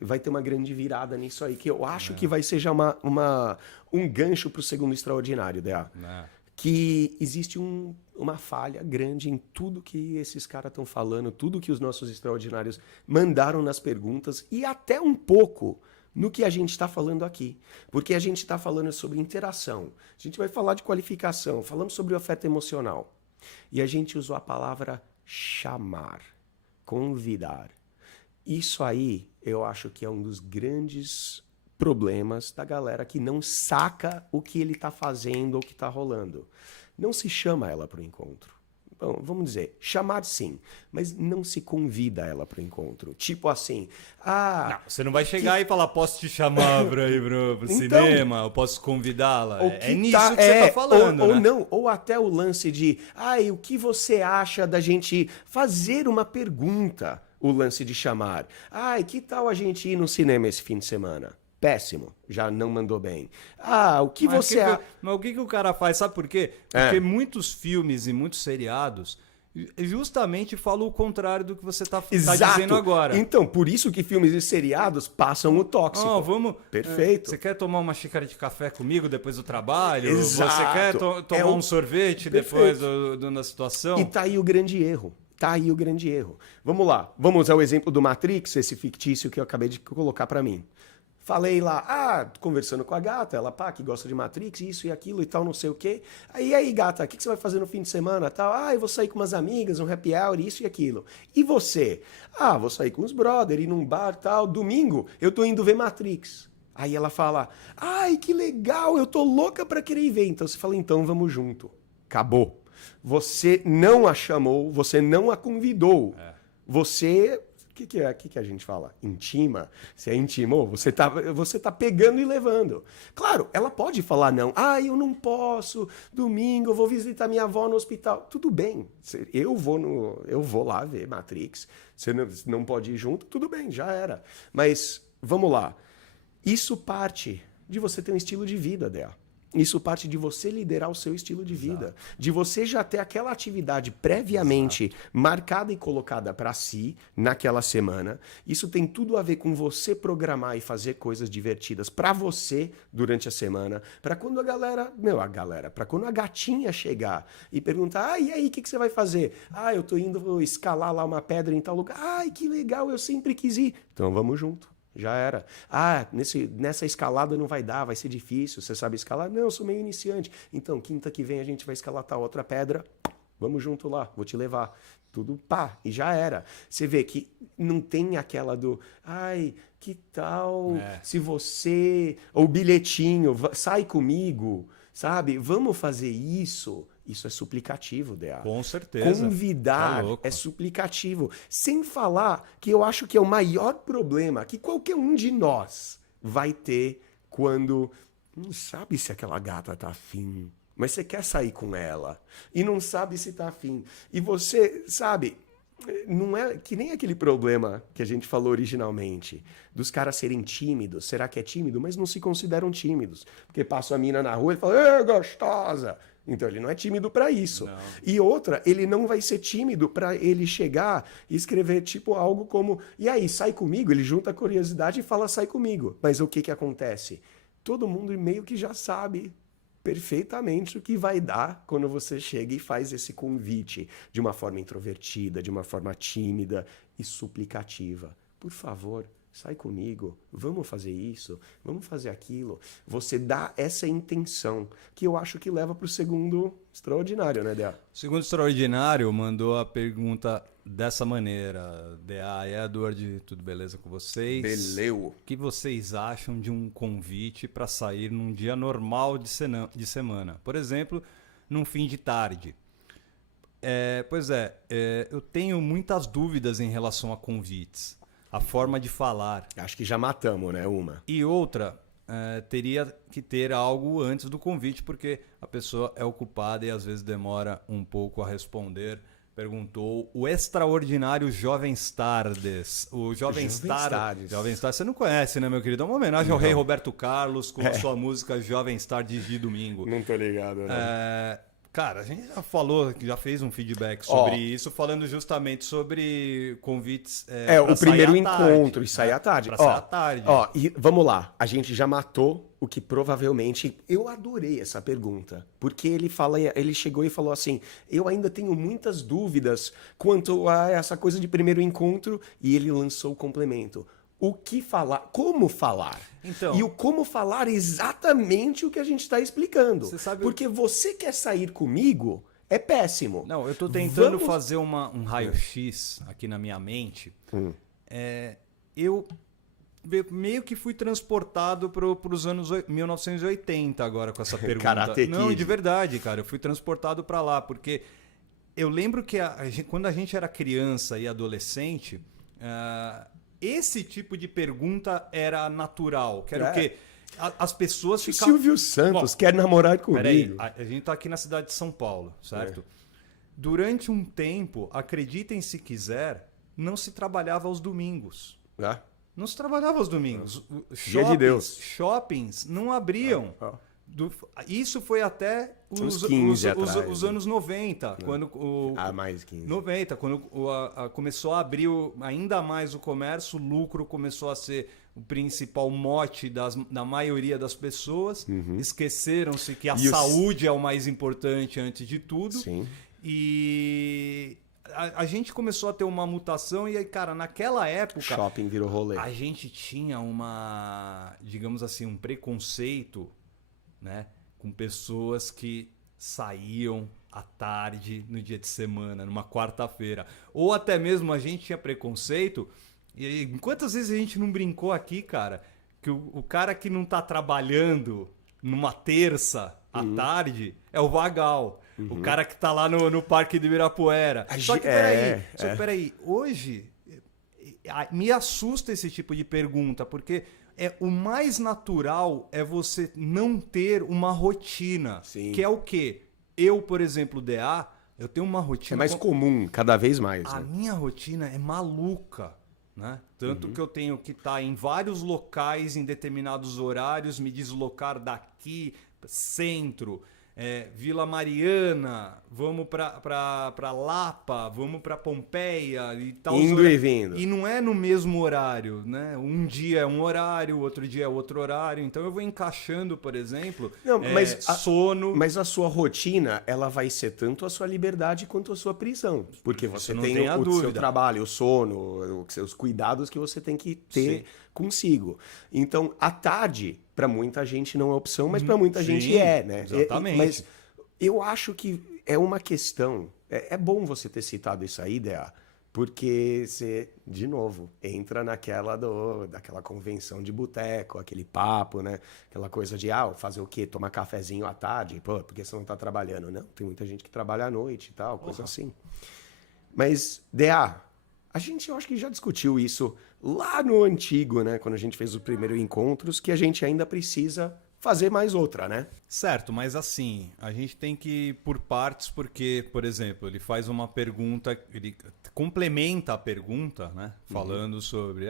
vai ter uma grande virada nisso aí, que eu acho que vai ser já um gancho pro segundo extraordinário, DA. Que existe uma falha grande em tudo que esses caras estão falando, tudo que os nossos extraordinários mandaram nas perguntas e até um pouco no que a gente está falando aqui. Porque a gente está falando sobre interação, a gente vai falar de qualificação, falamos sobre oferta emocional. E a gente usou a palavra chamar, convidar. Isso aí eu acho que é um dos grandes problemas da galera que não saca o que ele está fazendo ou o que está rolando. Não se chama ela para o encontro. Bom, vamos dizer, chamar sim, mas não se convida ela para o encontro. Tipo assim, não, você não vai chegar e falar, posso te chamar para ir pro cinema, eu posso convidá-la. É nisso que você está falando, ou né? não, ou até o lance de, o que você acha da gente fazer uma pergunta, o lance de chamar. Que tal a gente ir no cinema esse fim de semana? Péssimo, já não mandou bem. O que Mas você... Mas o que o cara faz? Sabe por quê? Porque muitos filmes e muitos seriados justamente falam o contrário do que você tá dizendo agora. Então, por isso que filmes e seriados passam o tóxico. Vamos... Perfeito. Você quer tomar uma xícara de café comigo depois do trabalho? Exato. Você quer tomar um sorvete depois da situação? E tá aí o grande erro. Vamos lá. Vamos usar o exemplo do Matrix, esse fictício que eu acabei de colocar para mim. Falei lá, conversando com a gata, ela, que gosta de Matrix, isso e aquilo e tal, não sei o quê. Aí, gata, o que você vai fazer no fim de semana? Tal? Eu vou sair com umas amigas, um happy hour, isso e aquilo. E você? Vou sair com os brother, ir num bar, tal. Domingo, eu tô indo ver Matrix. Aí ela fala, que legal, eu tô louca pra querer ir ver. Então você fala, então vamos junto. Acabou. Você não a chamou, você não a convidou. Você... O que a gente fala? Intima? Você intimou? Você tá pegando e levando. Claro, ela pode falar não. Eu não posso. Domingo eu vou visitar minha avó no hospital. Tudo bem. Eu vou lá ver Matrix. Você não pode ir junto? Tudo bem, já era. Mas vamos lá. Isso parte de você ter um estilo de vida, Dea. Isso parte de você liderar o seu estilo de vida. De você já ter aquela atividade previamente marcada e colocada para si naquela semana. Isso tem tudo a ver com você programar e fazer coisas divertidas para você durante a semana. Para quando para quando a gatinha chegar e perguntar, e aí, o que você vai fazer? Eu tô indo escalar lá uma pedra em tal lugar. Que legal, eu sempre quis ir. Então vamos junto. Já era. Nessa escalada não vai dar, vai ser difícil. Você sabe escalar? Não, eu sou meio iniciante. Então, quinta que vem a gente vai escalar tal outra pedra. Vamos junto lá, vou te levar. Tudo e já era. Você vê que não tem aquela do... que tal se você... Ou bilhetinho, sai comigo, sabe? Vamos fazer isso... Isso é suplicativo, Dea. Com certeza. Convidar é suplicativo. Sem falar que eu acho que é o maior problema que qualquer um de nós vai ter quando não sabe se aquela gata tá afim, mas você quer sair com ela e não sabe se tá afim. E você, sabe, não é que nem aquele problema que a gente falou originalmente, dos caras serem tímidos. Será que é tímido? Mas não se consideram tímidos. Porque passa a mina na rua e fala, gostosa! Então ele não é tímido para isso. Não. E outra, ele não vai ser tímido para ele chegar e escrever tipo algo como, e aí, sai comigo? Ele junta a curiosidade e fala, sai comigo. Mas o que que acontece? Todo mundo meio que já sabe perfeitamente o que vai dar quando você chega e faz esse convite de uma forma introvertida, de uma forma tímida e suplicativa. Por favor, sai comigo, vamos fazer isso, vamos fazer aquilo. Você dá essa intenção, que eu acho que leva para o segundo extraordinário, né, Dea? O segundo extraordinário mandou a pergunta dessa maneira. DA e Edward, tudo beleza com vocês? Beleu. O que vocês acham de um convite para sair num dia normal de semana? Por exemplo, num fim de tarde. Eu tenho muitas dúvidas em relação a convites. A forma de falar. Acho que já matamos, né, uma. E outra, teria que ter algo antes do convite, porque a pessoa é ocupada e às vezes demora um pouco a responder. Perguntou o extraordinário Jovens Tardes. O Jovens Tardes. Jovens Tardes, você não conhece, né, meu querido? É uma homenagem ao rei Roberto Carlos com a sua música Jovens Tardes de domingo. Não tô ligado, né? Cara, a gente já falou, já fez um feedback sobre isso, falando justamente sobre convites. O primeiro encontro e sair à tarde. Pra sair à tarde. E vamos lá, a gente já matou o que provavelmente. Eu adorei essa pergunta, porque ele chegou e falou assim: eu ainda tenho muitas dúvidas quanto a essa coisa de primeiro encontro, e ele lançou o complemento. O que falar, como falar. Então, e o como falar é exatamente o que a gente está explicando. Você sabe porque você quer sair comigo, é péssimo. Não, eu estou tentando fazer um raio-x aqui na minha mente. Eu meio que fui transportado para os anos 1980 agora com essa pergunta. Karate Kid. Não, de verdade, cara. Eu fui transportado para lá, porque eu lembro que quando a gente era criança e adolescente... esse tipo de pergunta era natural. Que era o quê? As pessoas ficavam... Silvio Santos quer namorar comigo. Peraí, a gente tá aqui na cidade de São Paulo, certo? Durante um tempo, acreditem se quiser, não se trabalhava aos domingos. Não se trabalhava aos domingos. Dia de Deus. Shoppings não abriam. Isso foi até os anos 90, quando mais 15. 90, quando começou a abrir ainda mais o comércio, o lucro começou a ser o principal mote da maioria das pessoas. Esqueceram-se que a saúde é o mais importante antes de tudo. Sim. E a gente começou a ter uma mutação e, cara, naquela época... Shopping virou rolê. A gente tinha digamos assim, um preconceito, né, com pessoas que saíam à tarde no dia de semana, numa quarta-feira. Ou até mesmo a gente tinha preconceito. E quantas vezes a gente não brincou aqui, cara, que o cara que não tá trabalhando numa terça à tarde é o vagal. O cara que tá lá no Parque de Ibirapuera. Só que peraí, hoje me assusta esse tipo de pergunta, porque o mais natural é você não ter uma rotina. Sim. Que é o quê? Eu, por exemplo, DA, eu tenho uma rotina... É mais comum, cada vez mais. A minha rotina é maluca, né? Tanto que eu tenho que estar em vários locais em determinados horários, me deslocar daqui, centro... Vila Mariana, vamos para Lapa, vamos para Pompeia e tal. Indo e vindo. E não é no mesmo horário, né? Um dia é um horário, outro dia é outro horário. Então eu vou encaixando, por exemplo, sono. Mas a sua rotina, ela vai ser tanto a sua liberdade quanto a sua prisão. Porque você tem o seu trabalho, o sono, os cuidados que você tem que ter consigo. Então, à tarde... Para muita gente não é opção, mas para muita gente é, né? Exatamente. Mas eu acho que é uma questão... É bom você ter citado isso aí, Dea, porque você, de novo, entra daquela convenção de boteco, aquele papo, né? Aquela coisa de, fazer o quê? Tomar cafezinho à tarde? Pô, porque você não tá trabalhando. Não, tem muita gente que trabalha à noite e tal, coisa assim. Mas, Dea, eu acho que já discutiu isso lá no antigo, né? Quando a gente fez os primeiros encontros, que a gente ainda precisa fazer mais outra, né? Certo, mas assim, a gente tem que ir por partes, porque, por exemplo, ele faz uma pergunta, ele complementa a pergunta, né? Falando sobre,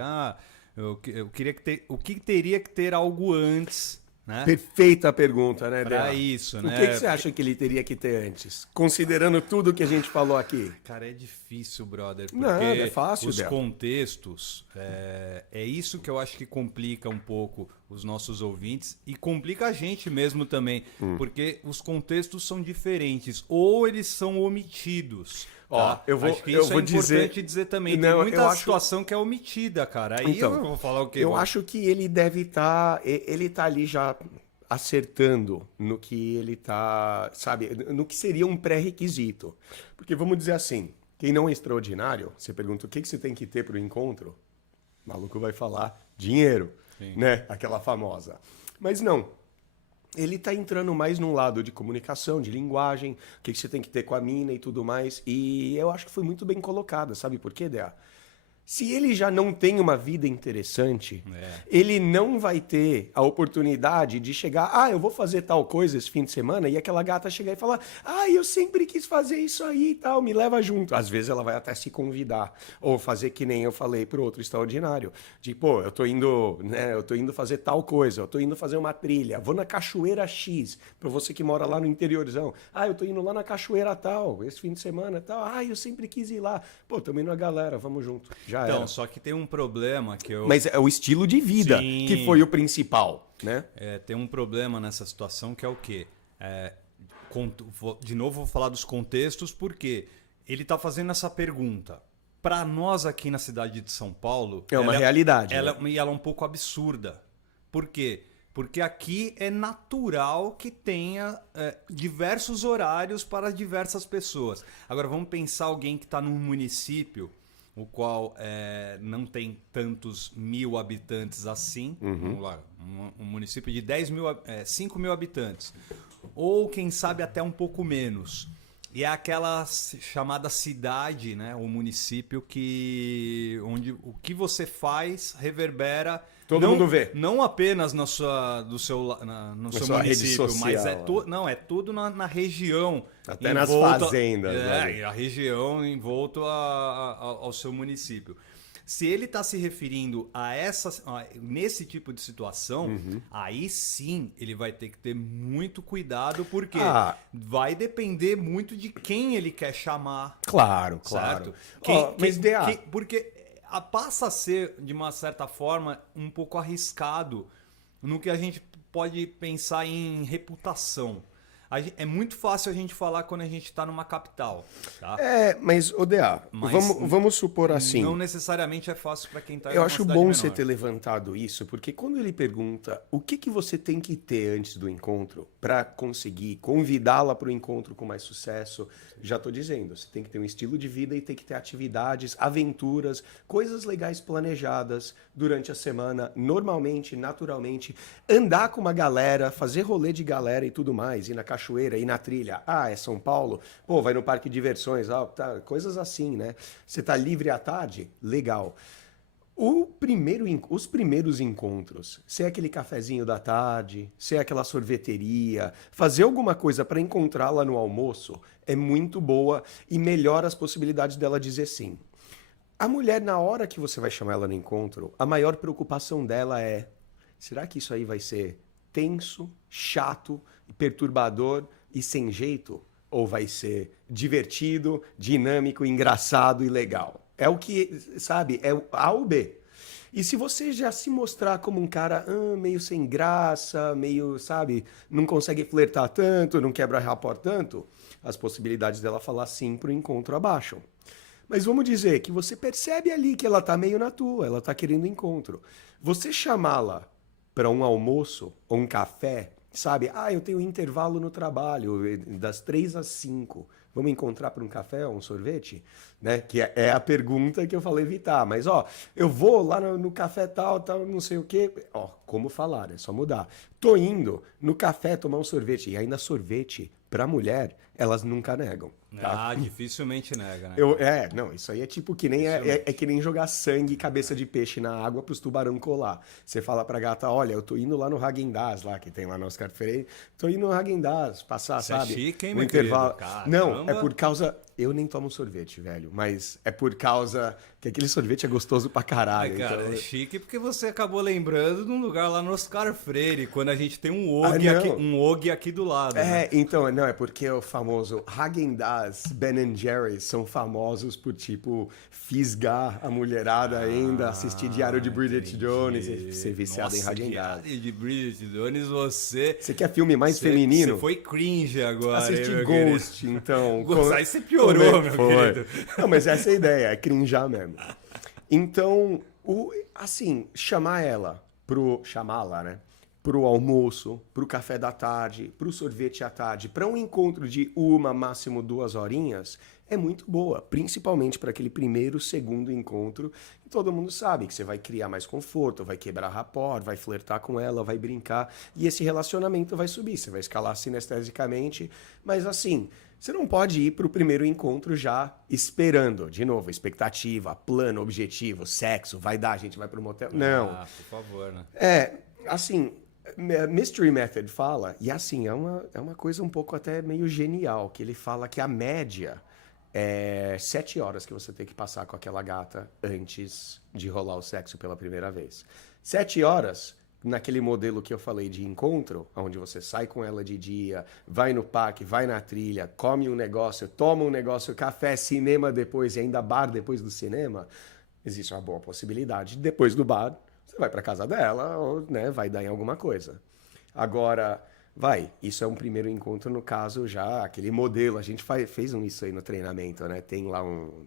eu queria o que teria que ter algo antes né? Perfeita pergunta, né, Para Dea? isso, O né? que você acha que ele teria que ter antes? Considerando tudo que a gente falou aqui. Cara, é difícil, brother, Não, porque é fácil, os Del. contextos, é isso que eu acho que complica um pouco os nossos ouvintes e complica a gente mesmo também, porque os contextos são diferentes ou eles são omitidos. Ó, Tá? eu vou- acho que eu isso vou é importante dizer também. Não, Tem muita eu acho- situação que é omitida, cara. Aí Então, eu vou falar o quê? Eu acho que ele deve estar. Ele tá ali já acertando no que ele tá. Sabe? No que seria um pré-requisito. Porque vamos dizer assim: quem não é extraordinário, você pergunta o que você tem que ter para o encontro, o maluco vai falar dinheiro, Sim. né? Aquela famosa. Mas não. Ele tá entrando mais num lado de comunicação, de linguagem, o que você tem que ter com a mina e tudo mais. E eu acho que foi muito bem colocada, sabe por quê, Dea? Se ele já não tem uma vida interessante, ele não vai ter a oportunidade de chegar, eu vou fazer tal coisa esse fim de semana, e aquela gata chegar e falar, eu sempre quis fazer isso aí e tal, me leva junto. Às vezes ela vai até se convidar, ou fazer que nem eu falei pro outro extraordinário, de, pô, eu tô indo fazer tal coisa, eu tô indo fazer uma trilha, vou na Cachoeira X, pra você que mora lá no interiorzão, eu tô indo lá na Cachoeira tal, esse fim de semana tal, eu sempre quis ir lá, pô, tamo indo a galera, vamos junto. Já Então, era. só que tem um problema que eu... Mas é o estilo de vida Sim. que foi o principal, né? Tem um problema nessa situação que é o quê? De novo, vou falar dos contextos, porque ele está fazendo essa pergunta. Para nós aqui na cidade de São Paulo... É uma realidade. Ela é um pouco absurda. Por quê? Porque aqui é natural que tenha diversos horários para diversas pessoas. Agora, vamos pensar alguém que está num município... o qual não tem tantos 1.000 habitantes assim. Vamos lá, um município de 5 mil habitantes. Ou, quem sabe, até um pouco menos. E é aquela chamada cidade, né, o município onde o que você faz reverbera... Todo mundo vê. Não apenas no seu sua rede município, mas social, é tudo na região. Até nas fazendas. A região em volta ao seu município. Se ele está se referindo nesse tipo de situação, aí sim ele vai ter que ter muito cuidado, porque vai depender muito de quem ele quer chamar. Claro. Certo? Porque passa a ser, de uma certa forma, um pouco arriscado no que a gente pode pensar em reputação. É muito fácil a gente falar quando a gente está numa capital. Tá? Mas, Odea, vamos supor assim. Não necessariamente é fácil para quem está em Eu uma acho cidade bom menor. você ter levantado isso, porque quando ele pergunta o que você tem que ter antes do encontro para conseguir convidá-la para o encontro com mais sucesso, já estou dizendo, você tem que ter um estilo de vida e tem que ter atividades, aventuras, coisas legais planejadas durante a semana, normalmente, naturalmente, andar com uma galera, fazer rolê de galera e tudo mais, ir na cachoeira, ir na trilha, é São Paulo, pô, vai no parque de diversões, coisas assim, né? Você tá livre à tarde? Legal. Os primeiros encontros, se é aquele cafezinho da tarde, se é aquela sorveteria, fazer alguma coisa para encontrá-la no almoço é muito boa e melhora as possibilidades dela dizer sim. A mulher, na hora que você vai chamar ela no encontro, a maior preocupação dela é: será que isso aí vai ser tenso, chato, perturbador e sem jeito? Ou vai ser divertido, dinâmico, engraçado e legal? É o que, sabe, é o A ou B. E se você já se mostrar como um cara meio sem graça, meio, sabe, não consegue flertar tanto, não quebra rapport tanto, as possibilidades dela falar sim pro encontro abaixam. Mas vamos dizer que você percebe ali que ela tá meio na tua, ela tá querendo encontro. Você chamá-la para um almoço ou um café, sabe? Eu tenho um intervalo no trabalho, das 3 às 5. Vamos encontrar para um café ou um sorvete? Né? Que é a pergunta que eu falei evitar. Mas, eu vou lá no café tal, não sei o quê. Como falar? É só mudar. Tô indo no café tomar um sorvete. E ainda sorvete, para mulher, elas nunca negam. Tá? Ah, dificilmente nega, né? Não, isso aí é tipo que nem é que nem jogar sangue e cabeça de peixe na água pros tubarão colar. Você fala pra gata, olha, eu tô indo lá no Häagen-Dazs, lá que tem lá no Oscar Freire, tô indo no Häagen-Dazs, passar, Você sabe? é chique, hein, O meu intervalo. querido? Não, é Caramba. por causa. Eu nem tomo sorvete, velho, mas é por causa que aquele sorvete é gostoso pra caralho. Ai, cara, então... é chique porque você acabou lembrando de um lugar lá no Oscar Freire, quando a gente tem um não. Og aqui do lado, né? Então, não, é porque o famoso Häagen-Dazs, Ben Jerry's são famosos por, tipo, fisgar a mulherada ainda, assistir Diário de Bridget entendi. Jones e ser viciado em Nossa, Häagen-Dazs. Diário de Bridget Jones, você... Você quer filme mais feminino? Você foi cringe agora, Assistir hein, meu Ghost, então. Ghost, aí você piorou, meu querido. Não, mas essa é a ideia, é crinjar mesmo. Então, chamar ela chamá-la, né? Pro almoço, pro café da tarde, pro sorvete à tarde, para um encontro de máximo 2 horinhas, é muito boa, principalmente para aquele primeiro, segundo encontro. E todo mundo sabe que você vai criar mais conforto, vai quebrar rapport, vai flertar com ela, vai brincar, e esse relacionamento vai subir, você vai escalar sinestesicamente, mas assim, você não pode ir pro primeiro encontro já esperando, de novo, expectativa, plano, objetivo, sexo, vai dar, a gente vai pro motel. Não. Ah, por favor, né? Assim, Mystery Method fala, e assim, é uma coisa um pouco até meio genial, que ele fala que a média é 7 horas que você tem que passar com aquela gata antes de rolar o sexo pela primeira vez. 7 horas, naquele modelo que eu falei de encontro, onde você sai com ela de dia, vai no parque, vai na trilha, come um negócio, toma um negócio, café, cinema depois e ainda bar depois do cinema, existe uma boa possibilidade. Depois do bar, você vai para casa dela ou, né, vai dar em alguma coisa. Agora, isso é um primeiro encontro, no caso, já aquele modelo. A gente fez isso aí no treinamento, né? Tem lá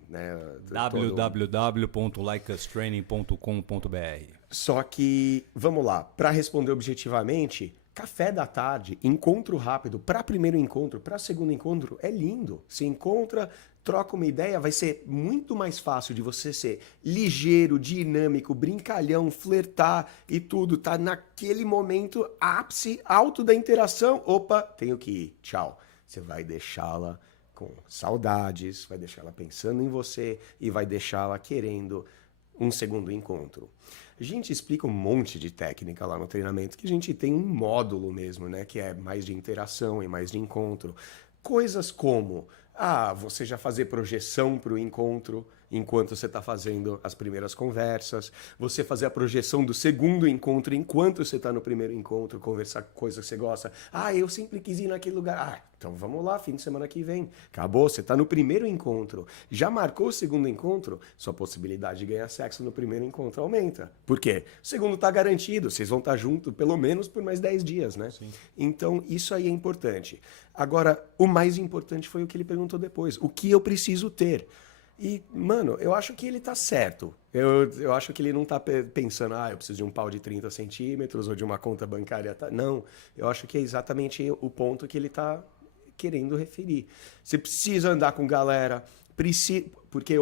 né, www.likeustraining.com.br. Só que, vamos lá, para responder objetivamente, café da tarde, encontro rápido, para primeiro encontro, para segundo encontro, é lindo. Se encontra, troca uma ideia, vai ser muito mais fácil de você ser ligeiro, dinâmico, brincalhão, flertar e tudo, tá naquele momento ápice, alto da interação. Opa, tenho que ir, tchau. Você vai deixá-la com saudades, vai deixá-la pensando em você e vai deixá-la querendo um segundo encontro. A gente explica um monte de técnica lá no treinamento, que a gente tem um módulo mesmo, né? Que é mais de interação e mais de encontro. Coisas como, você já fazer projeção para o encontro enquanto você está fazendo as primeiras conversas, você fazer a projeção do segundo encontro enquanto você está no primeiro encontro, conversar com coisas que você gosta. Eu sempre quis ir naquele lugar. Então vamos lá, fim de semana que vem. Acabou, você está no primeiro encontro. Já marcou o segundo encontro? Sua possibilidade de ganhar sexo no primeiro encontro aumenta. Por quê? O segundo está garantido, vocês vão estar juntos pelo menos por mais 10 dias, né? Sim. Então isso aí é importante. Agora, o mais importante foi o que ele perguntou depois. O que eu preciso ter? E, mano, eu acho que ele tá certo. Eu acho que ele não tá pensando, eu preciso de um pau de 30 centímetros ou de uma conta bancária. Não, eu acho que é exatamente o ponto que ele tá querendo referir. Você precisa andar com galera, porque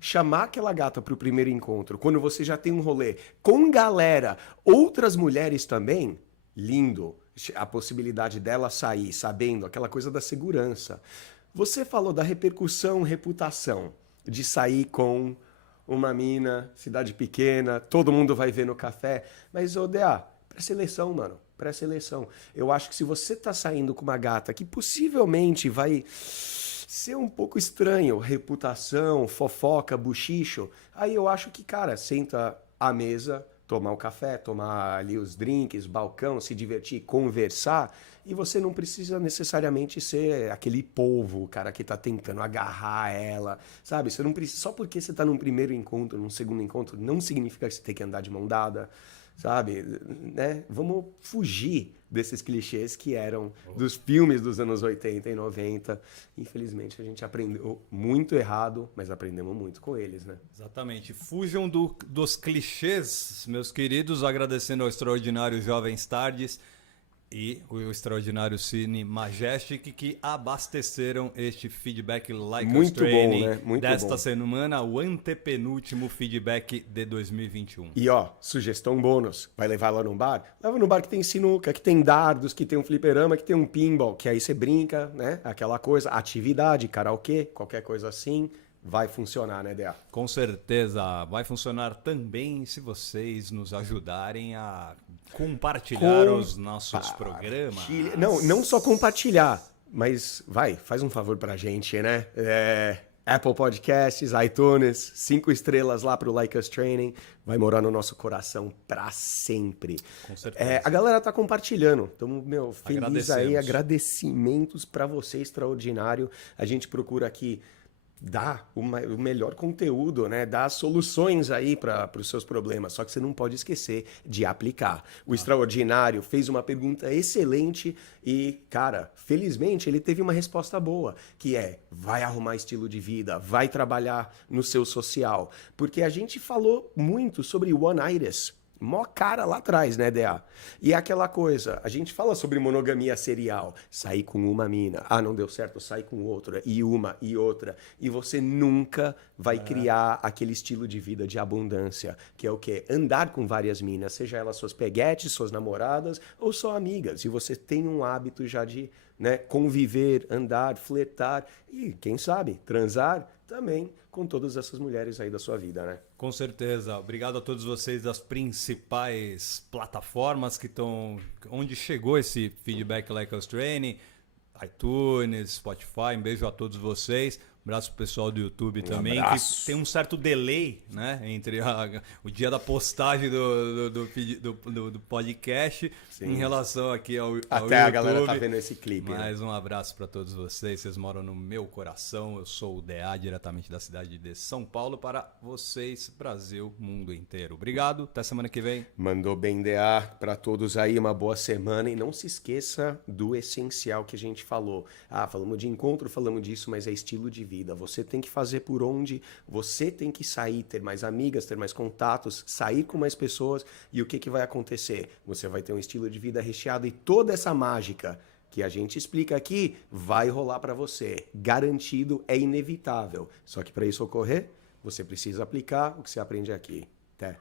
chamar aquela gata pro primeiro encontro, quando você já tem um rolê com galera, outras mulheres também, lindo. A possibilidade dela sair sabendo, aquela coisa da segurança. Você falou da repercussão, reputação, de sair com uma mina, cidade pequena, todo mundo vai ver no café. Mas, DA, pré-seleção, mano, pré-seleção. Eu acho que se você tá saindo com uma gata que possivelmente vai ser um pouco estranho, reputação, fofoca, buchicho, aí eu acho que, cara, senta à mesa, tomar um café, tomar ali os drinks, balcão, se divertir, conversar, e você não precisa necessariamente ser aquele polvo, o cara que tá tentando agarrar ela, sabe? Você não precisa, só porque você tá num primeiro encontro, num segundo encontro, não significa que você tem que andar de mão dada, sabe? Né? Vamos fugir desses clichês que eram dos filmes dos anos 80 e 90. Infelizmente, a gente aprendeu muito errado, mas aprendemos muito com eles, né? Exatamente. Fujam dos clichês, meus queridos, agradecendo ao extraordinário Jovens Tardes. E o extraordinário Cine Majestic, que abasteceram este feedback Like Us Muito bom, Training né? Muito desta bom. semana, o antepenúltimo feedback de 2021. E ó, sugestão bônus, vai levar lá no bar? Leva no bar que tem sinuca, que tem dardos, que tem um fliperama, que tem um pinball, que aí você brinca, né? Aquela coisa, atividade, karaokê, qualquer coisa assim, vai funcionar, né, Dea? Com certeza vai funcionar também se vocês nos ajudarem a compartilhar os nossos programas. Não só compartilhar, mas faz um favor pra gente, né? Apple Podcasts, iTunes, 5 estrelas lá pro Like Us Training, vai morar no nosso coração pra sempre. Com certeza. A galera tá compartilhando, então, feliz aí, Agradecemos. agradecimentos pra você, extraordinário. A gente procura aqui dar o melhor conteúdo, né? Dar soluções aí para os seus problemas. Só que você não pode esquecer de aplicar. O Extraordinário fez uma pergunta excelente e, cara, felizmente ele teve uma resposta boa, que é: vai arrumar estilo de vida, vai trabalhar no seu social. Porque a gente falou muito sobre one-itis. Mó cara lá atrás, né, DA? E é aquela coisa, a gente fala sobre monogamia serial, sair com uma mina, não deu certo, sai com outra, e uma, e outra, e você nunca vai criar aquele estilo de vida de abundância, que é o quê? Andar com várias minas, seja elas suas peguetes, suas namoradas, ou só amigas, e você tem um hábito já de, né, conviver, andar, flertar, e quem sabe, transar também com todas essas mulheres aí da sua vida, né? Com certeza. Obrigado a todos vocês das principais plataformas que estão... Onde chegou esse feedback Like Us Training, iTunes, Spotify. Um beijo a todos vocês. Um abraço pro pessoal do YouTube também, abraço. que tem um certo delay, né, entre o dia da postagem do podcast em relação aqui ao Até YouTube. a galera tá vendo esse clipe. Mas um abraço para todos vocês, vocês moram no meu coração. Eu sou o DA, diretamente da cidade de São Paulo, para vocês, Brasil, mundo inteiro. Obrigado, até semana que vem. Mandou bem, DA, para todos aí, uma boa semana. E não se esqueça do essencial que a gente falou. Falamos de encontro, falamos disso, mas é estilo de vida. Você tem que fazer por onde, você tem que sair, ter mais amigas, ter mais contatos, sair com mais pessoas. E o que vai acontecer? Você vai ter um estilo de vida recheado e toda essa mágica que a gente explica aqui vai rolar para você. Garantido, é inevitável. Só que para isso ocorrer, você precisa aplicar o que você aprende aqui. Até.